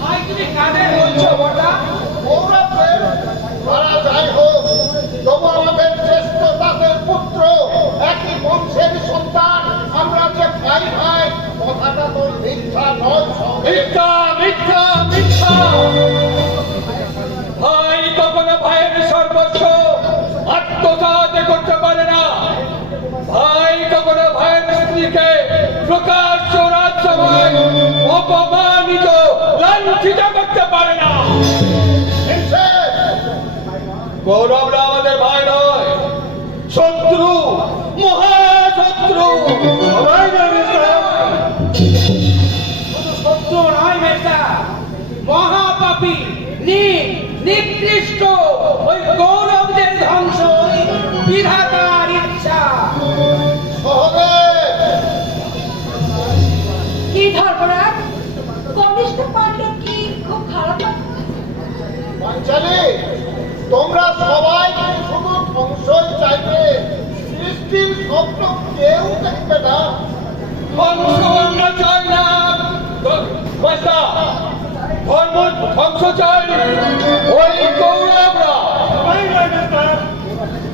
ভাই তুমি কাদের বলছো বড়া? কৌরবদের তারা যাই হোক, তবু আমাদের শ্রেষ্ঠ তাদের পুত্র, একই বংশের সন্তান, আমরা যে ভাই ভাই, কথাটা তো মিথ্যা নয়। মিথ্যা মিথ্যা মিথ্যা। ভাই কখনো ভাইয়ের সর্বস্ব আত্মসাৎ করতে পারে না। ভাই কখনো ভাইয়ের স্ত্রীকে প্রকাশ্য রাজসভায় অপমানিত লাঞ্ছিত করতে পারে না। ভীমসেন, গৌরবরা আমাদের ভাই নয়, শত্রু, মহাশত্রু। সবাই জানে স্যার। শুধু শত্রু নয় মেয়েটা, মহাপাপী, নিকৃষ্ট ওই গৌরবদের ধ্বংস বিধাতার ইচ্ছা। সহদেব, কি ধর্মরাজ, কনিষ্ঠ পাণ্ডব কি খুব খারাপ আছে? পাঞ্চালী, তোমরা সবাই শুধু ধ্বংসই চাইবে, সৃষ্টির স্বপ্ন কেউ দেখবে না। ধ্বংস আমরা চাই না। কর্তা, ধর্ম ধ্বংস চাই ওই গৌরবরা। সবাই জানে স্যার।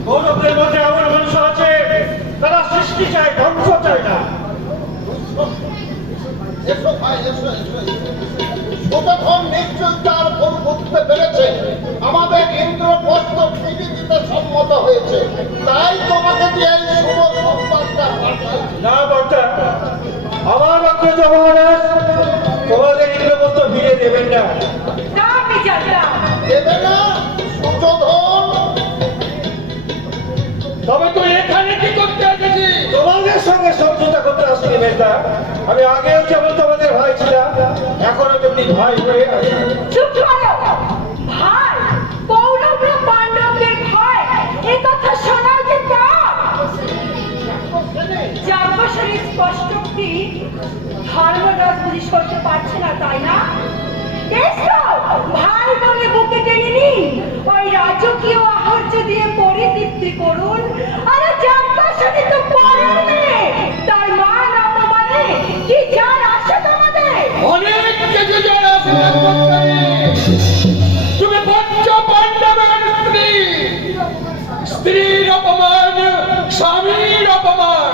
গৌরবদের মধ্যে আমার মানুষ আছে, তারা সৃষ্টি চায়, ধ্বংস চায় না। এসো ভাই, এসো এসো। সুতখন নিশ্চয় তার ভুল বুঝতে পেরেছে, আমাদের ইন্দ্রপ্রস্থ ফিরে দিতে সম্মত হয়েছে, তাই তোমাকে দিয়ে এই শুভ সংবাদটা পাঠাচ্ছি। না বর্তা, আমার অগ্রজ মহারাজ তোমাদের ইন্দ্রপ্রস্থ ফিরে দেবেন না। তা আমি জানতাম। দেবে না সুযোধন? তবে তুই এখানে কি করতে এসেছিস? তোমাদের সঙ্গে সমঝোতা করতে আসিনি মেজদা। আমি আগেও যেমন তোমাদের ভাই ছিলাম, এখনো তেমনি ভাই হয়ে আছি। চুপ করো। ভাই, কৌরবরা পাণ্ডবদের ভাই, এ কথা শোনার যে কার? যাজ্ঞসেনী স্পষ্টোক্তি ধর্মরাজ বুঝি সইতে পারছে না, তাই না? এসো, ভাই বলে বুকে টেনে নিন, ওই রাজকীয় আহার্য দিয়ে পরিতৃপ্তি করুন। আরে যাজ্ঞসেনী তো পরের মেয়ে, তার মান অপমানে কি যার আসে তোমাদের? অনেক কিছু যারা আছে তুমি পঞ্চ পাণ্ডবের স্ত্রী। স্ত্রীর অপমান স্বামীর অপমান।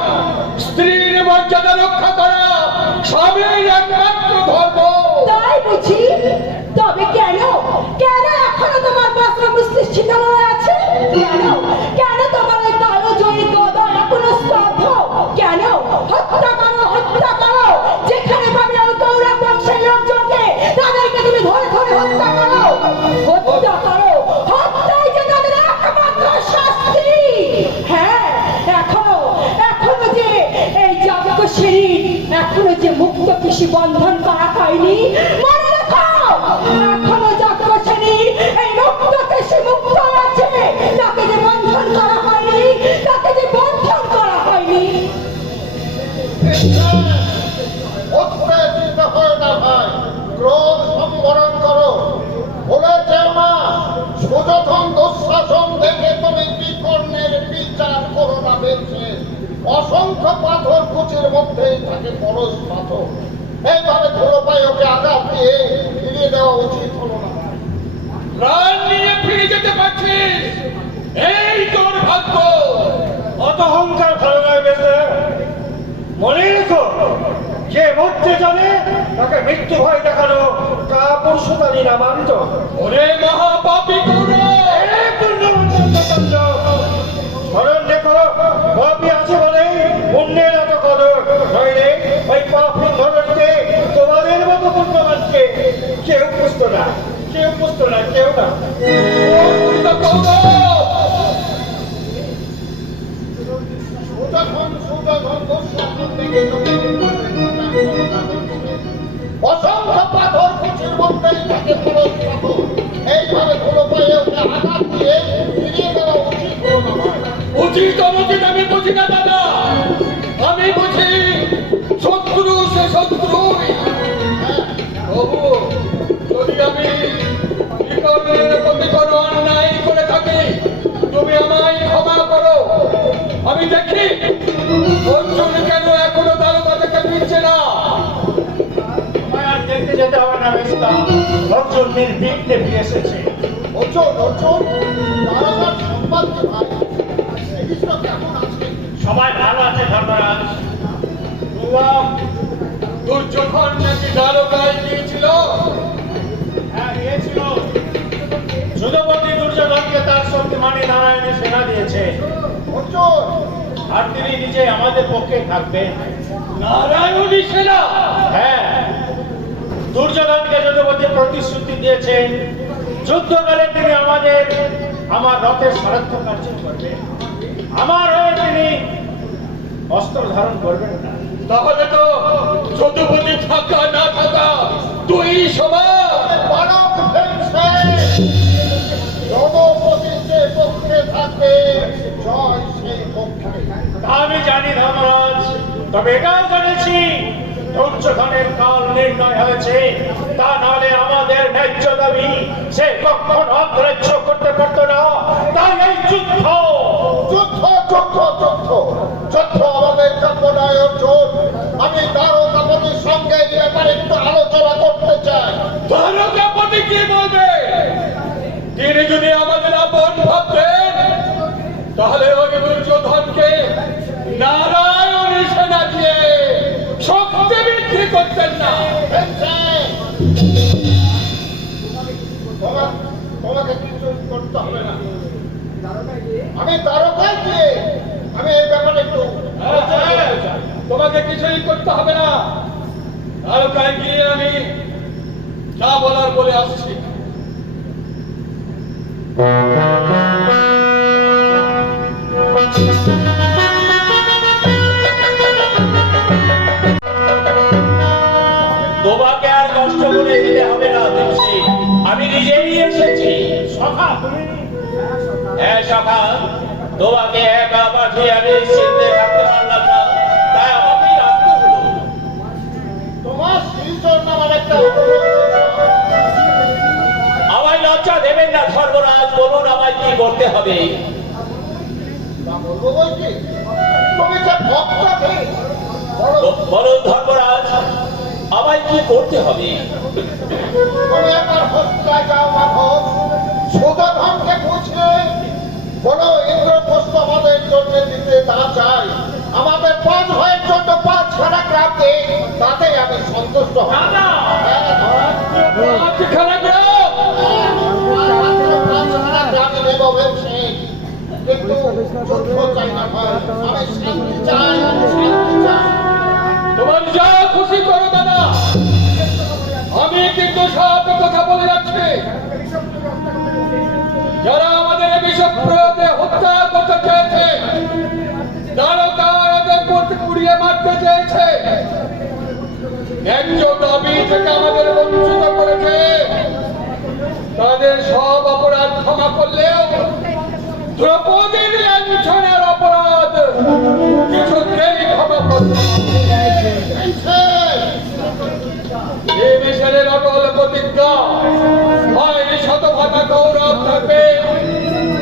স্ত্রীর মর্যাদা রক্ষা করা স্বামীর একমাত্র ধর্ম। তাই বুঝি? তবে কেন কেন এখনো তোমার বস্ত্র প্রতিষ্ঠিত হয়ে আছে? কেন কেন তোমার ওই কালো জয়ী গদা এখনো স্তব্ধ? কেন? হত্যা করো, হত্যা করো, যেখানে পাবে ওই গৌরব বংশের লোকজনকে তাদেরকে তুমি ধরে ধরে হত্যা করো, হত্যা করো। হত্যাই যে তাদের একমাত্র শাস্তি। হ্যাঁ, এখনো এখনো যে এই যাজ্ঞসেনী এখনো যে মুক্ত কৃষি বন্ধন করা হয়নি, মনে রাখো এখনো যাত্রাশ্রেণী এই রক্তকেশী মুক্ত আছে, তাকে যে বন্ধন করা হয়নি, তাকে যে বন্ধন করা হয়নি। উত্তেজিত হয় না ভাই, ক্রোধ সম্বরণ করো। ভুলে যেও না, সুযোধন দুঃশাসন দেখে তুমি বিকর্ণের বিচার করো না বেঁচে। অসংখ্য পাথর কুচির মধ্যেই থাকে পরশ পাথর। এইভাবে ধুলো পায়ে ওকে আঘাত দিয়ে ফিরিয়ে দেওয়া উচিত হলো না। প্রাণ নিয়ে ফিরে যেতে পারছিস, এই তোর ভাগ্য। অত অহংকার ভালো নয় বেশে। মনে রেখো, যে মরতে জানে তাকে মৃত্যু ভয় দেখানো কাপুরুষতারই নামান্ত। ওরে মহাপাপী কৌরব, স্মরণ রেখো, পাপী আছে বলে পুণ্যের এত কদর। নইলে ওই পাপী ধরতে তোমাদের মতো পুণ্যবানকে কেউ বুঝতো না, কেউ বুঝতো না, কেউ না। সুযোধন দুঃশাসন দেখে তুমি অসংখ্য পাথর কুচির মধ্যেই থাকে পরশ পাথর। এইভাবে ধুলো পায়ে ওকে আঘাত দিয়ে ফিরিয়ে দেওয়া উচিত হলো না ভাই। উচিত অনুচিত আমি বুঝি না দাদা, আমি বুঝি শত্রু সে শত্রুই। তবু যদি আমি বিকর্ণের প্রতি কোনো অন্যায় করে থাকি, তুমি আমায় ক্ষমা করো। আমি দেখি অর্জুন কেন এখনো দারোগা থেকে ফিরছে না। আমায় আর দেখতে যেতে হবে না বেশটা, অর্জুন নির্বিঘ্নে ফিরে এসেছে। অর্জুন, অর্জুন, দারোগার সংবাদ কি ভাই? শ্রীকৃষ্ণ কেমন আছে? সবাই ভালো আছে ধর্মরাজ। দুর্যোধন নাকি দারোগায় গিয়েছিল? হ্যাঁ, গিয়েছিল। যুদ্ধপতি দুর্যোধনকে তার শক্তিমানী নারায়ণের সেনা দিয়েছে, অর্জুন, আর তিনি নিজে আমাদের পক্ষে থাকবেন। নারায়ণী সেনা? হ্যাঁ, দুর্যোধনকে যুদ্ধপতি প্রতিশ্রুতি দিয়েছেন যুদ্ধকালে তিনি আমার রথের সারথ্য কার্য করবেন। আমার হয়ে তিনি অস্ত্র ধারণ করবেন না। তাহলে তো যদুপতি থাকা না থাকা দুই সমান। বালক ভেঙছে, দ্রৌপদীর যে পক্ষে থাকবে জয় সেই পক্ষে। তা আমি জানি ধর্মরাজ, তবে এটাও জেনেছি দুর্যোধনের কাল নির্ণয় হয়েছে। তা নাহলে আমাদের ন্যায্য দাবি সে কখনো অগ্রাহ্য করতে পারত না। তাই এই যুদ্ধ যুদ্ধ, যুদ্ধ, যুদ্ধ, যুদ্ধ আমাদের কাম্য নয় অর্জুন। আমি দারোগাপতির সঙ্গে এই ব্যাপারে একটু আলোচনা করতে চাই। দারোগাপতি কি বলবে? তিনি যদি আমাদের আপন ভাবতেন, তাহলে ওই দুর্যোধনকে নারায়ণী সেনা দিয়ে শক্তি বৃদ্ধি করতেন না। ভেঙছে। তোমাকে কিছু করতে হবে না। আমি দারোগায় গিয়ে আমি এই ব্যাপারে একটু আলোচনা করতে চাই। তোমাকে কিছুই করতে হবে না। দ্বারকায় গিয়ে আমি যা বলার বলে আসছি। তোমাকে আর কষ্ট করে যেতে হবে না দেবশ্রী, আমি নিজেই এসেছি। সখা তুমি। হ্যাঁ সখা, তোমাকে একা পাঠিয়ে আমি চিনতে থাকতে পারলাম না, তাই আমাকেই আসতে হলো। তোমার শ্রীচরণ আমার একটা অনুরোধ ছিল। আমায় লজ্জা দেবেন না ধর্মরাজ, বলুন আমায় কি করতে হবে? তা বলবো বই কি, তুমি যে ভক্ত কে বলুন ধর্মরাজ, আমায় কি করতে হবে? তুমি একবার হস্তায় যাও মাধব, সুযোধনকে বুঝে বলো ইন্দ্রপ্রস্থ আমাদের জন্য দিতে না চাই। আমাদের 5 ভাইয়ের জন্য 5 খানা গ্রাম দিই, তাতেই আমি সন্তুষ্ট হব। খারাপ গ্রামে দেব ভেবেছি, কিন্তু যুদ্ধ চাই না ভাই, আমি শান্তি চাই, শান্তি চাই। তোমার যা খুশি করো দাদা, আমি কিন্তু সব কথা বলে যাচ্ছি। যারা আমাদের বিষ প্রয়োগে হত্যা করতে চেয়েছে, দ্বারকাদের করতে পুড়িয়ে মারতে চেয়েছে, ন্যায্য দাবি থেকে আমাদের বঞ্চিত করেছে, করলেও দ্রৌপদীর লাঞ্ছনার অপরাধ কিছুতেই ক্ষমা করবে এই মিশনের অটল প্রতিজ্ঞা হয় শতভাগা গৌরব থাকবে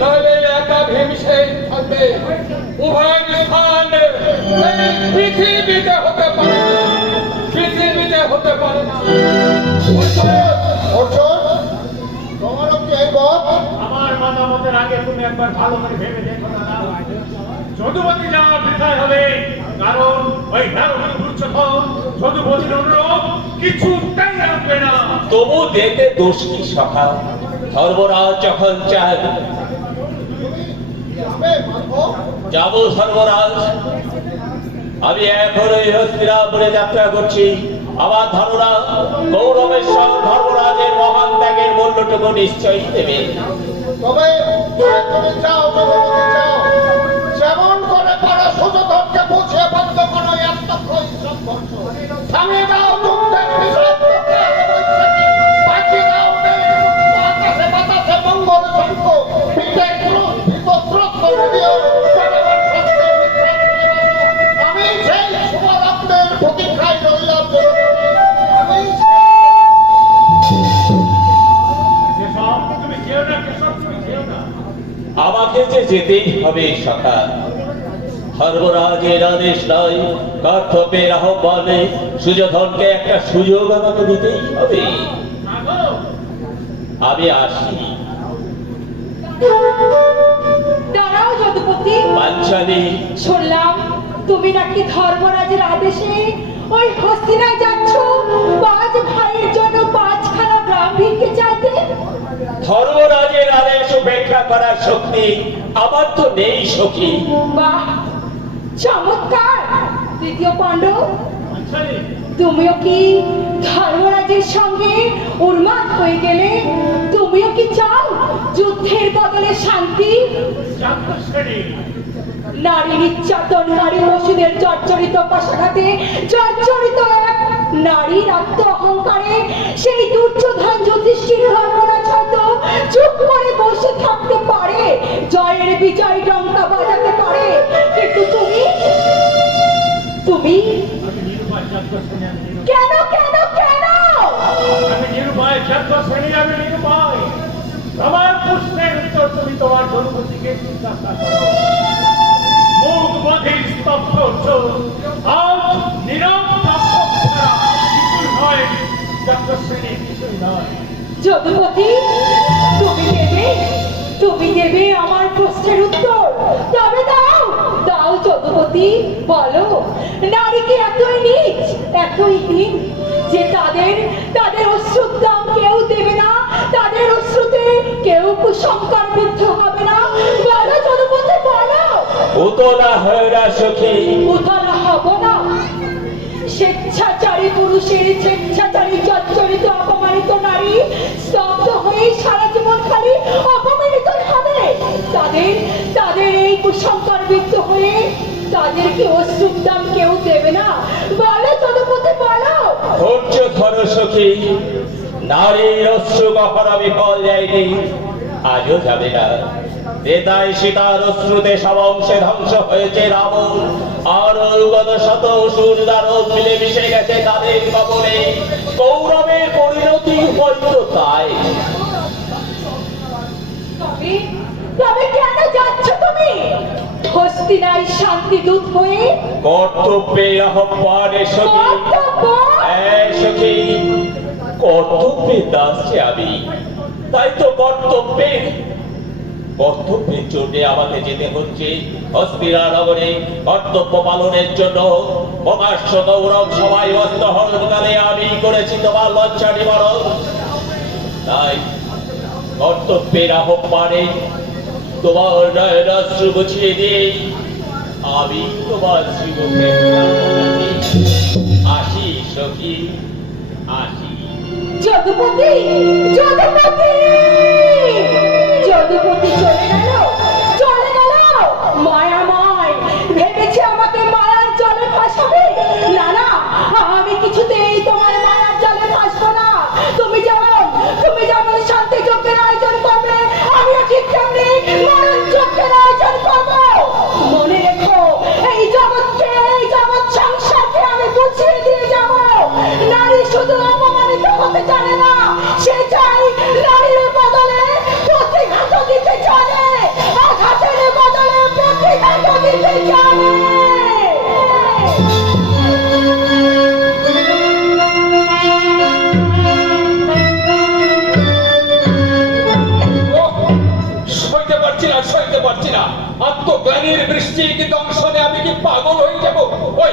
নইলে একা ভীমসেন থাকবে উভয় স্থান এই পৃথিবীতে হতে পারে না পৃথিবীতে হতে পারে না অর্জুন তোমারও কি এই মত? আমার মতামতের আগে তুমি একবার ভালো করে ভেবে দেখো না যদুপতি যাওয়া বৃথায় হবে, কারণ ওই নারদী দুর্যোধন যদুপতির অনুরোধ কিছুতেই রাখবে না। তবু দেখতে দোষ কি সখা? ধর্মরাজ যখন চায় যাবে মাধব? যাব ধর্মরাজ। আমি এখন ওই হস্তিনাপুরে যাত্রা করছি। আমার ধারণা গৌরবেশ্বর ধর্মরাজের মহান ত্যাগের মূল্যটুকু নিশ্চয়ই দেবে। তবে তুমি চাও যদুপতি চাও, যেমন করে পারো সুযোধনকে বুঝিয়ে বন্ধ করো একতক্ষ সংঘর্ষ। থামিয়ে দাও যুদ্ধের বিষাক্ততা, বাঁচিয়ে দাও বাতাসে বাতাসে মঙ্গল শঙ্খ, পিঠে বিপত্রস্ত নদীয় জনগণ শাস্তির বিখ্যাত নিবাস। আমি সেই শুভরত্নের প্রতীক্ষায় রইলাম যদুপতি। আমি কেশব, তুমি যেও না কেশব, তুমি যেও না। আমাকে যে যেতেই হবে সখা। ধর্মরাজের আদেশ নয়, কর্তব্যের আহ্বানে সুযোধনকে একটা সুযোগ আমাকে দিতেই হবে। আমি আসি। দাঁড়াও যদুপতি, পাঞ্চালী, শুনলাম তুমি নাকি ধর্মরাজের আদেশে ওই হস্তিনায় যাচ্ছ 5 ভাইয়ের জন্য 5খানা গ্রাম ভিক্ষে চাইতে। ধর্মরাজের আদেশ উপেক্ষা করার শক্তি আমার তো নেই সখী। বাহ, চমৎকার। তৃতীয় পাণ্ডব, পাঞ্চালী, তুমিও কি ধর্মরাজের সঙ্গে উন্মাদ হয়ে গেলে? তুমিও কি চাও যুদ্ধের বদলে শান্তি? চাতুর্শ্রেণী, নারী নির্যাতন, নারী পশুদের জর্জরিত পাশাঘাতে জর্জরিত এক নারীর আত্ম অহংকারে সেই দুর্যোধন যুধিষ্ঠির ধর্মরাজ হয়তো চুপ করে বসে থাকতে পারে, জয়ের বিজয় ডঙ্কা বাজাতে পারে, কিন্তু তুমি আমি নিরুপায় চাতুর্শ্রেণী, আমি নিরুপায়। কেন কেন কেন? আমি নিরুপায় চাতুর্শ্রেণী, আমি নিরুপায়। আমার প্রশ্নের উত্তর তুমি তোমার যদুপতিকে জিজ্ঞাসা করো। মুখ বধির স্তব্ধ অর্জুন আজ নিরন্তর ছাড়া কিছুই নয়, চাতুর্শ্রেণী কিছুই নয়। যদুপতি, তুমি দেবে আমার প্রশ্নের উত্তর? তবে দাও দাও যদুপতি, বলো নারীকে এতই নীচ, এতই হীন যে তাদের অশ্রুর দাম কেউ দেবে না, তাদের অশ্রুতে কেউ কুসংস্কার বিদ্ধ হবে না? বলো যদুপতি, বলো। উতলা হয় না সখী। উতলা হব না। স্বেচ্ছাচারী পুরুষের স্বেচ্ছাচারী জর্জরিত অপমানিত নারী স্তব্ধ হয়ে সারা জীবন খালি অপমানিত হবে। তাদের এই কুসংস্কার বিদ্ধ হয়ে তাদেরকে অশ্রুর দাম কেউ দেবে না? বলো যদুপতি, বলো। ধৈর্য ধরো সখী। নারীর অশ্রু কখনো বিফল যায়নি, আজও যাবে না। নেতাই সীতার অশ্রুতে সব অংশে ধ্বংস হয়েছে রাবণ, আর গত শত অসুর দানব মিলে মিশে গেছে তাদের কবলে। কৌরবের পরিণতি হয়তো তাই। তবে কেন যাচ্ছ তুমি হস্তিনায় শান্তি দূত হয়ে? কর্তব্যের আহ্বানে সখী। কর্তব্য? হ্যাঁ সখী, কর্তব্যের দাস যে আমি, তাই তো কর্তব্যের জন্য আমাকে যেতে হচ্ছে হস্তিনা নগরে। কর্তব্য পালনের জন্য প্রকাশ্য গৌরব সবাই অস্ত্র হরণকালে আমি করেছি তোমার লজ্জা নিবারণ। তাই কর্তব্যের আহ্বানে তোমার নয়নাশ্রু বুঝিয়ে দিয়ে আমি তোমার জীবনে আসি সখী, আসি। যদুপতি, যদুপতি, যদুপতি চলে গেল মায়াময়। ভেবেছে আমাকে মায়ার জলে ফাঁসাবে? না না, আমি কিছুতেই তোমার মায়ার জলে ফাঁসবো না। তুমি যেমন শান্তি যজ্ঞের আয়োজন করবে, আমিও ঠিক আত্মজ্ঞানীর বৃষ্টিকে দংশনে আমি কি পাগল হয়ে যাব? ওই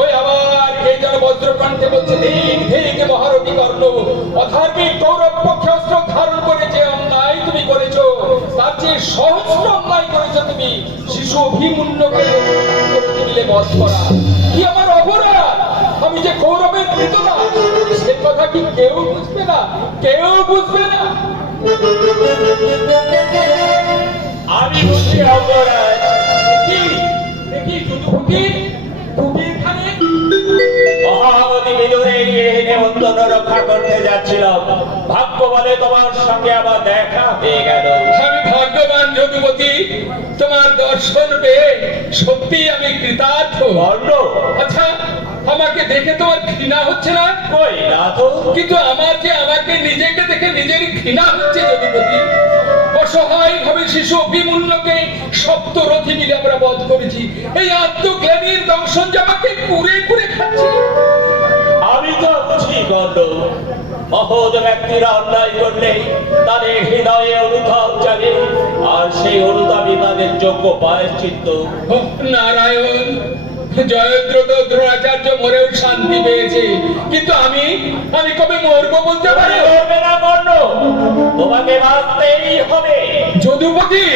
ওই আবার কে যেন বজ্রকণ্ঠে বলছে, ধিক ধিক মহারথী কর্ণ, অধার্মিক কৌরব পক্ষে অস্ত্র ধারণ করে যে অন্যায় তুমি করেছো, তার চেয়ে সহস্র অন্যায় করেছো তুমি শিশু অভিমন্যুকে মিলে বধ করা। কি আমার অপরাধ? আমি যে কৌরবের মৃতরা, সে কথা কি কেউ বুঝবে না? কেউ বুঝবে না। আমি বুঝি অপরাধ। কি দেখি যদুপতি তুমি এখানে? মহাবতী বিদুরের নেমন্তন্ন রক্ষা করতে যাচ্ছিলাম, ভাগ্য বলে তোমার সঙ্গে আমার দেখা হয়ে গেল। আমি ভাগ্যবান যদুপতি, তোমার দর্শন পেয়ে সত্যি আমি কৃতার্থ। কর্ণ, আচ্ছা, আমাকে দেখে তোমার ঘৃণা হচ্ছে না? কই না তো। কিন্তু আমার যে আমাকে নিজেকে দেখে নিজের ঘৃণা হচ্ছে যদুপতি। অসহায় ভাবে শিশু অভিমন্যুকে সপ্তরথী মিলে আমরা বধ করেছি। এই আত্মজ্ঞানীর দংশন যে আমাকে কুরে কুরে খাচ্ছে। আমি তো বুঝি কর্ণ, মহৎ ব্যক্তিরা অন্যায় করলে তাদের হৃদয়ে অনুতাপ জাগে, আর সেই অনুতাপই তাদের যোগ্য প্রায়শ্চিত্ত। ওহ, নারায়ণ, জয়দ্রথ দ্রোণাচার্য মরেও শান্তি পেয়েছে, কিন্তু আমি কবে মরবো বলতে পারি? মরবে না কর্ণ, তোমাকে বাঁচতেই হবে। যদুপতি,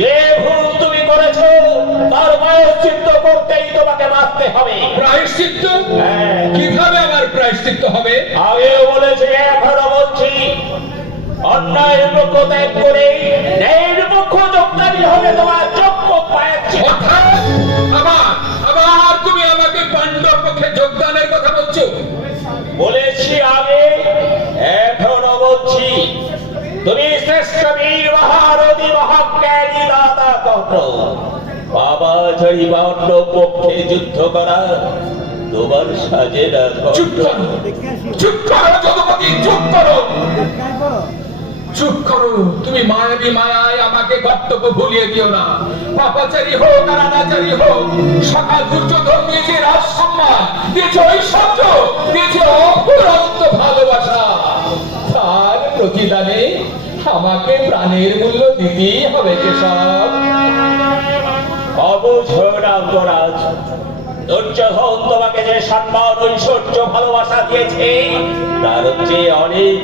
যে ভুল তুমি করেছো তার প্রায়শ্চিত্ত করতেই তোমাকে বাঁচতে হবে। প্রায়শ্চিত্ত? হ্যাঁ। কিভাবে আমার প্রায়শ্চিত্ত হবে? আগেও বলেছি, এখনো বলছি, অন্যায়ের পক্ষ ত্যাগ করে ন্যায়ের পক্ষ যোগদানী হবে তোমার যোগ্য প্রায়শ্চিত্ত। অর্থাৎ আবার তুমি আমাকে পাণ্ডব পক্ষে যোগদানের কথা বলছো? বলেছি আগে, এখনো বলছি, তুমি শ্রেষ্ঠ বীর মহারথী মহাজ্ঞানী দাতা কর্ণ। বাবা ঝাড়ি অন্য পক্ষে যুদ্ধ করা তোমার সাজে না কর্ণ। চুপ করো, চুপ করো যদুপতি, চুপ করো, চুপ করো। তুমি মায়াবী মায়ায় আমাকে কর্তব্য ভুলিয়ে দিও না। পাপাচারী হোক আর অনাচারী হোক, সকাল দুর্যোধন দিয়েছে রাজসম্মান, দিয়েছে ঐশ্বর্য, দিয়েছে অফুরন্ত ভালোবাসা। তার প্রতিদানে আমাকে প্রাণের মূল্য দিতেই হবে কেশব। অবুঝরাজ, দুর্যোধন তোমাকে যে সম্মান ঐশ্বর্য ভালোবাসা দিয়েছে, তার চেয়ে অনেক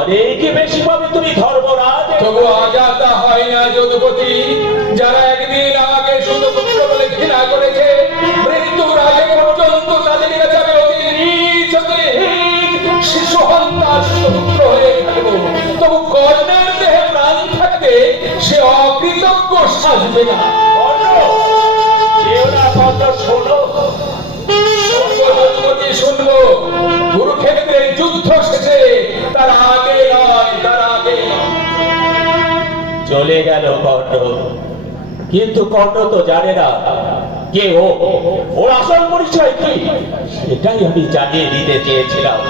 অনেক বেশি পাবে তুমি ধর্মরাজ। তবু আজাদা হয় না যদুপতি। যারা একদিন আমাকে শুধু পুত্র বলে ঘৃণা করেছে, মৃত্যুর আগে পর্যন্ত তাদের কাছে আমি অতি নীচ, অতি হীন, শিশু হন্তার পুত্র হয়ে থাকবো। তবু কর্ণের দেহে প্রাণ থাকতে সে অকৃতজ্ঞ সাজবে না। কর্ণ, যেও না কর্ণ, শোনো। যদুপতি, শুনবো। কুরুক্ষেত্রের যুদ্ধ শেষে, তার আগে নয়, তার আগে নয়। চলে গেল কর্ণ, কিন্তু কর্ণ তো জানে না কে ও, ওর আসল পরিচয় কি। সেটাই আমি জানিয়ে দিতে চেয়েছিলাম,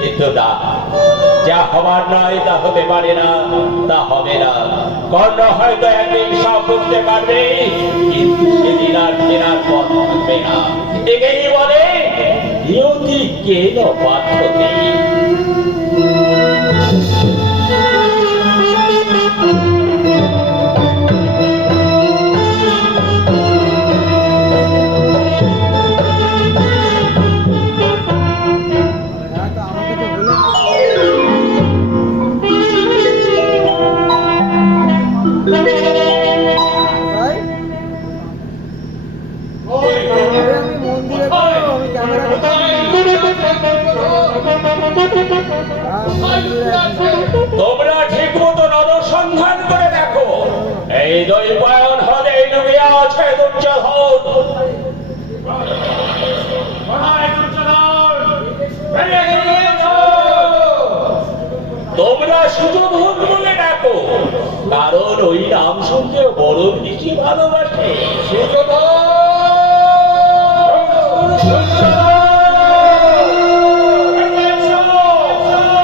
কিন্তু না, যা হবার নয় তা হতে পারে না, তা হবে না। কর্ণ হয়তো একদিন সব বুঝতে পারবে, কিন্তু সেদিন আর ফেরার পথ থাকবে না। একেই বলে নিয়তি কেন বাধ্যতে। তোমরা ঠিক মতন অনুসন্ধান করে দেখো, এই দৈপায়ন হলে ডুবে আছে দুর্যোধন। তোমরা সুযোধন বলে ডাকো, কারণ ওই নাম শুনতে বড় বেশি ভালোবাসে।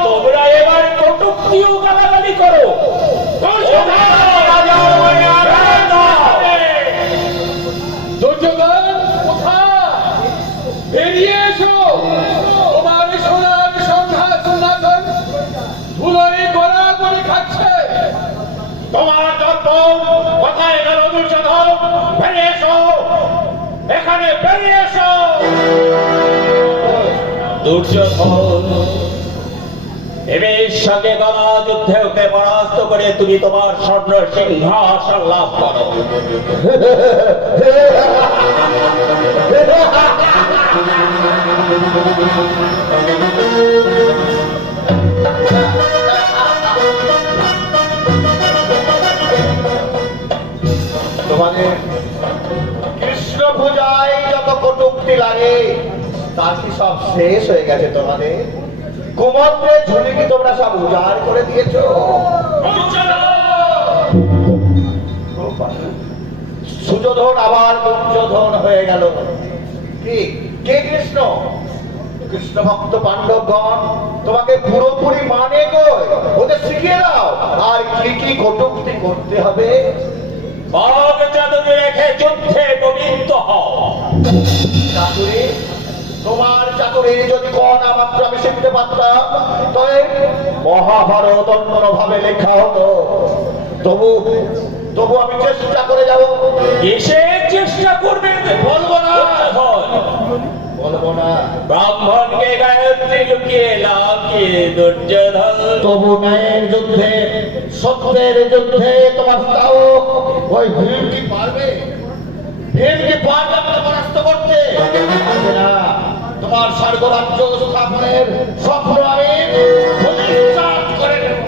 তোমরা এবার কটুক্তিও গালাগালি করো। দুর্যোধন কোথায়? বেরিয়ে এসো। তোমার সোনার সন্ধ্যা সন্ন্যাসন ধুলোয় গড়াগড়ি খাচ্ছে। তোমার দর্পণ কোথায় গেল? বেরিয়ে এসো, এখানে বেরিয়ে এসো। দুর্যোধন, এর সঙ্গে গলা যুদ্ধে ওকে পরাস্ত করে তুমি তোমার স্বর্ণ সিংহাসন লাভ করো। তোমাদের কৃষ্ণ পূজায় যত কটূক্তি লাগে তার কি সব শেষ হয়ে গেছে? তোমাদের কুমন্ত্রে ঝুলি কি তোমরা সব উজাড় করে দিয়েছো? সুযোধন আবার দুর্যোধন হয়ে গেল। কি কে কৃষ্ণ? কৃষ্ণ ভক্ত পাণ্ডবগণ তোমাকে পুরোপুরি মানে গো, ওদের শিখিয়ে দাও আর কি কি কটূক্তি করতে হবে। বাঘ চাদরে রেখে যুদ্ধে গোবিন্দ হও। চাতুরি, তোমার চাতুরি যদি কণা মাত্র আমি শিখতে পারতাম তবে মহাভারত অন্যভাবে লেখা হতো। তবু তবু আমি চেষ্টা করে যাব। কিসের চেষ্টা করবে? বলবো না। দুর্যোধন, বলবো না। ব্রাহ্মণকে গায়ত্রী লুকিয়ে লাগিয়ে দুর্যোধন। তবু ন্যায়ের যুদ্ধে, সত্যের যুদ্ধে তোমার তাও ওই ভীম কি পারবে? ভীম কি পারবে আমাকে পরাস্ত করতে? পারবে না। তোমার স্বর্গরাজ্য স্থাপনের স্বপ্ন আমি ভূমিষ্ঠ করে নেব।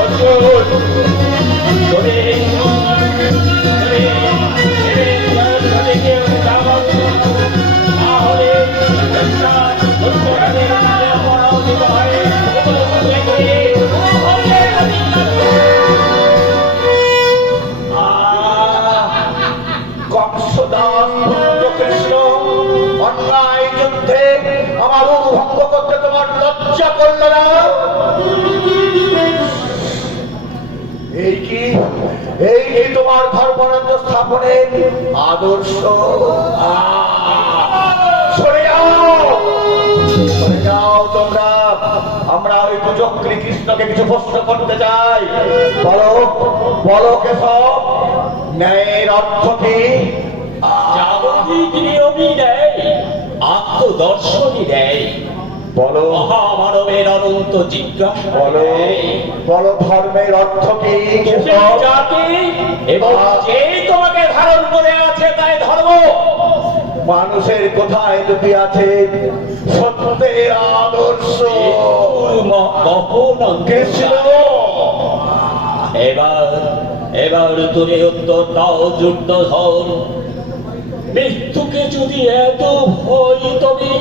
অর্জুন, তুমি কংসদাস পুত্র কৃষ্ণ অন্যায় যুদ্ধে আমার অনুভঙ্গ করতে তোমার লজ্জা করল না? এই কি তোমার ধর্মরাজ্য স্থাপনের আদর্শ? সরে যাও তোমরা। আমরা ওই কুচক্রী কৃষ্ণকে কিছু প্রশ্ন করতে চাই। বলো বলো কেশব, ন্যায়ের অর্থ কি? জাগতিক নিয়মই দেয়, আত্মদর্শনই দেয়। বলো মহামানবের অনন্ত জিজ্ঞাসা বলো বলো ধর্মের অর্থ কি? কেশব? জাতি এবং যে তোমাকে ধারণ করে আছে তাই ধর্ম। মানুষের কোথায় লুকিয়ে আছে সত্যের আদর্শ? কৃষ্ণ, এবার তুমি উত্তর দাও দুর্যোধন। মৃত্যুকে যদি এত ভয় তুমি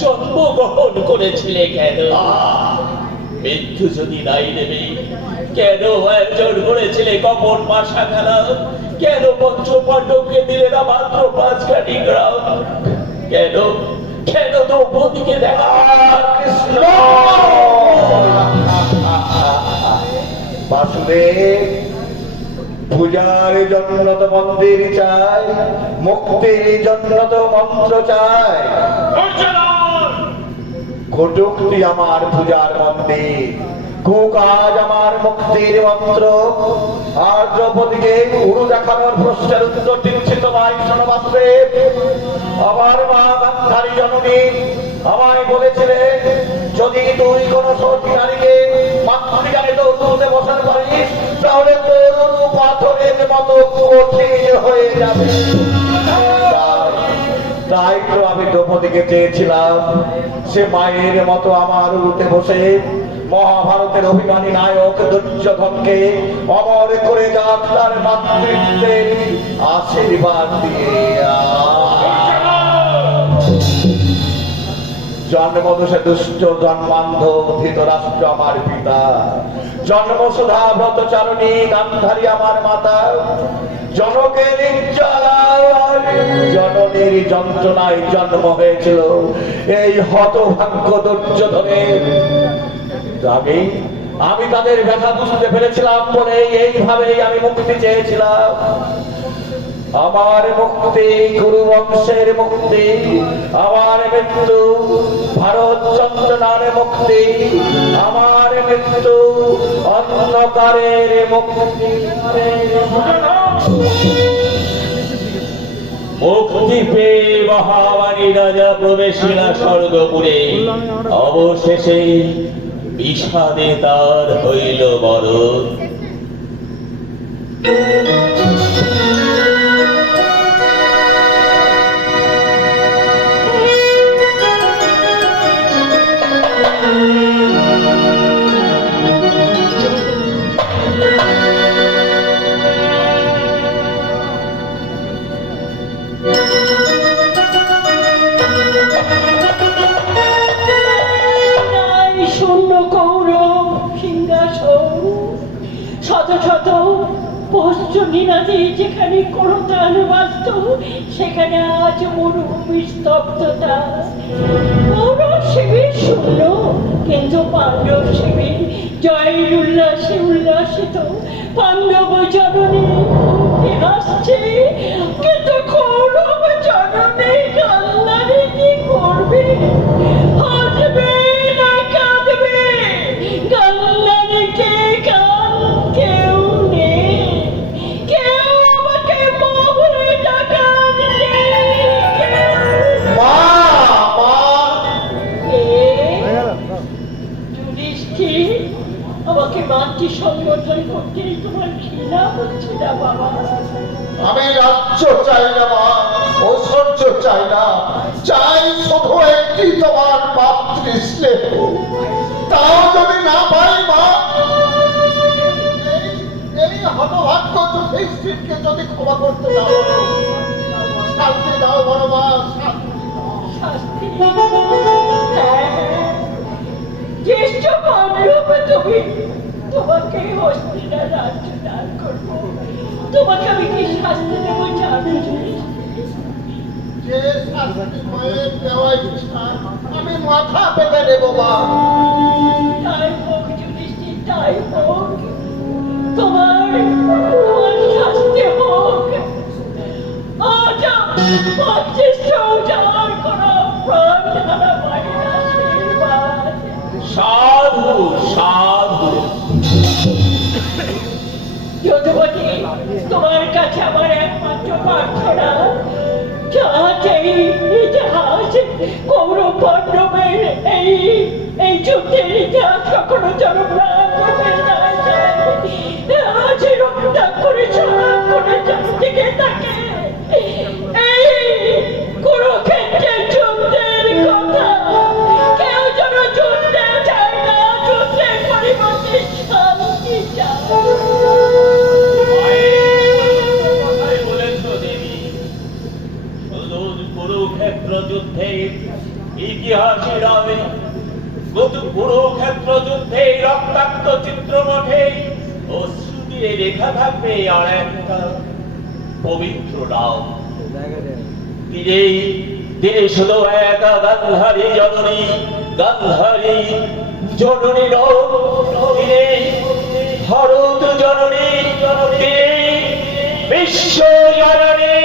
জন্মগ্রহণ করেছিলে কেন? মৃত্যু যদি নাই নেবে কেন আয়োজন করেছিলে কপট পাশাখানা? কেন পঞ্চপাণ্ডবকে দিলে না মাত্র 5 কাঠি গ্রাম? কেন কেন দ্রৌপদীকে দেখা? কৃষ্ণ বাসুদেব, পূজার জন্য তো মন্দির চাই, মুক্তির জন্য তো মন্ত্র চাই। কটূক্তি আমার পূজার মন্দির, কুকাজ আমার মুক্তির মন্ত্র। আর দ্রৌপদীকে উড়ু দেখানোর প্রশ্নের উত্তর দিচ্ছি তোমায় শোনো বাসুদেব। আমার মা গান্ধারী জননী আমায় বলেছিলেন, যদি তুই কোন সতী নারীকে মাতৃকালে দৌড়তে বসাতে পারিস তাহলে তোর পাথরের মতো কঠিন হয়ে যাবে। তাই তো আমি দ্রৌপদীকে চেয়েছিলাম সে মায়ের মতো আমার উঠে বসে মহাভারতের অভিমানী নায়ক দুর্যোধনকে অমর করে যাক তার মাতৃত্বের আশীর্বাদ দিয়ে। জন্মদোষে দুষ্ট জন্মান্ধ ধৃতরাষ্ট্র আমার পিতা, জন্মসুধা ব্রতচারণী গান্ধারী আমার মাতা। জনকের জননীর যন্ত্রণায় জন্ম হয়েছিল এই হতভাগ্য দুর্যোধনের। আমি তাদের ব্যথা বুঝতে পেরেছিলাম বলে এইভাবেই আমি মুক্তি চেয়েছিলাম। আমার মুক্তি গুরু বংশের মুক্তি, আমার মৃত্যু ভারত চন্দ্রনার মুক্তি, আমার মৃত্যু অন্ধকারের মুক্তি। মুক্তি পেয়ে মহাবাণী রাজা প্রবেশিলা স্বর্গপুরে, অবশেষে বিষাদে তার হইল মরণ। নাই শূন্য কৌরব সিংহাসন, শত শত পোষ্য নিনাদে যেখানে করতাল বাজত, সেখানে আজ মরুভূমি স্তব্ধতা। কৌরব শিবির শূন্য, কিন্তু পাণ্ডব শিবির জয়ের উল্লাসে উল্লাসিত। পাণ্ডব জননী উঠে হাসছে, কিন্তু কৌরব জননী কান্নারে কি করবে? হাসবে না কাঁদবে? কান্নারে কে কান কেউ নেই, কেউ আমাকে মা বলে ডাকার নেই। মা মা যুধিষ্ঠির, আমাকে মাতৃ সংগঠন করতে তোমার ঘৃণা হচ্ছে না বাবা? আমি রাজ্য চাই না মা, ঐশ্বর্য চাই না, চাই শুধু একটি তোমার মাতৃস্নেহ। তাও যদি না পাই মা, এই হতভাগ্য যুধিষ্ঠিরকে যদি ক্ষমা করতে দাও, শান্তি দাও বড় মা, শান্তি। শাস্তি? হ্যাঁ, জ্যেষ্ঠ পাণ্ডব তুমি, তোমাকে হস্তিনা রাজ্য দান করবো। তোমাকে আমি কি শাস্তি দেবো জানো? যে শাস্তি মায়ের দেওয়া ইচ্ছা আমি মাথা পেতে নেব মা। তাই হোক যুধিষ্ঠির, তাই হোক। তোমার শাস্তি হোক। আজ জ্যেষ্ঠ উজাড় করা প্রাণ ধারা বাড়ির আশীর্বাদ। সাধু সাধু। যদুমতি, তোমার কাছে আমার একমাত্র প্রার্থনা, যাতে এই ইতিহাস কৌরব পাণ্ডবের এই যুদ্ধের ইতিহাস কখনো জনপ্রাণ হয়ে না যায়। আজ রক্তাক করে ছড়াক করে চারদিকে থাকে এই কুরুক্ষেত্রের যুদ্ধের কথা। কেউ যেন যুদ্ধে চায় না, যুদ্ধের পরিবর্তে শান্তি চায়। কথাই বলেছ দেবী, শুধু কুরুক্ষেত্র যুদ্ধের ইতিহাসে নয়, কুরুক্ষেত্র যুদ্ধে রক্তাক্ত চিত্রপটে অশ্রু দিয়ে লেখা থাকবে আর একটা পবিত্র নাম। তিনি শুধু একা গান্ধারী জননী, গান্ধারী জননী তিনি ভরত জননী, তিনি বিশ্ব জননী।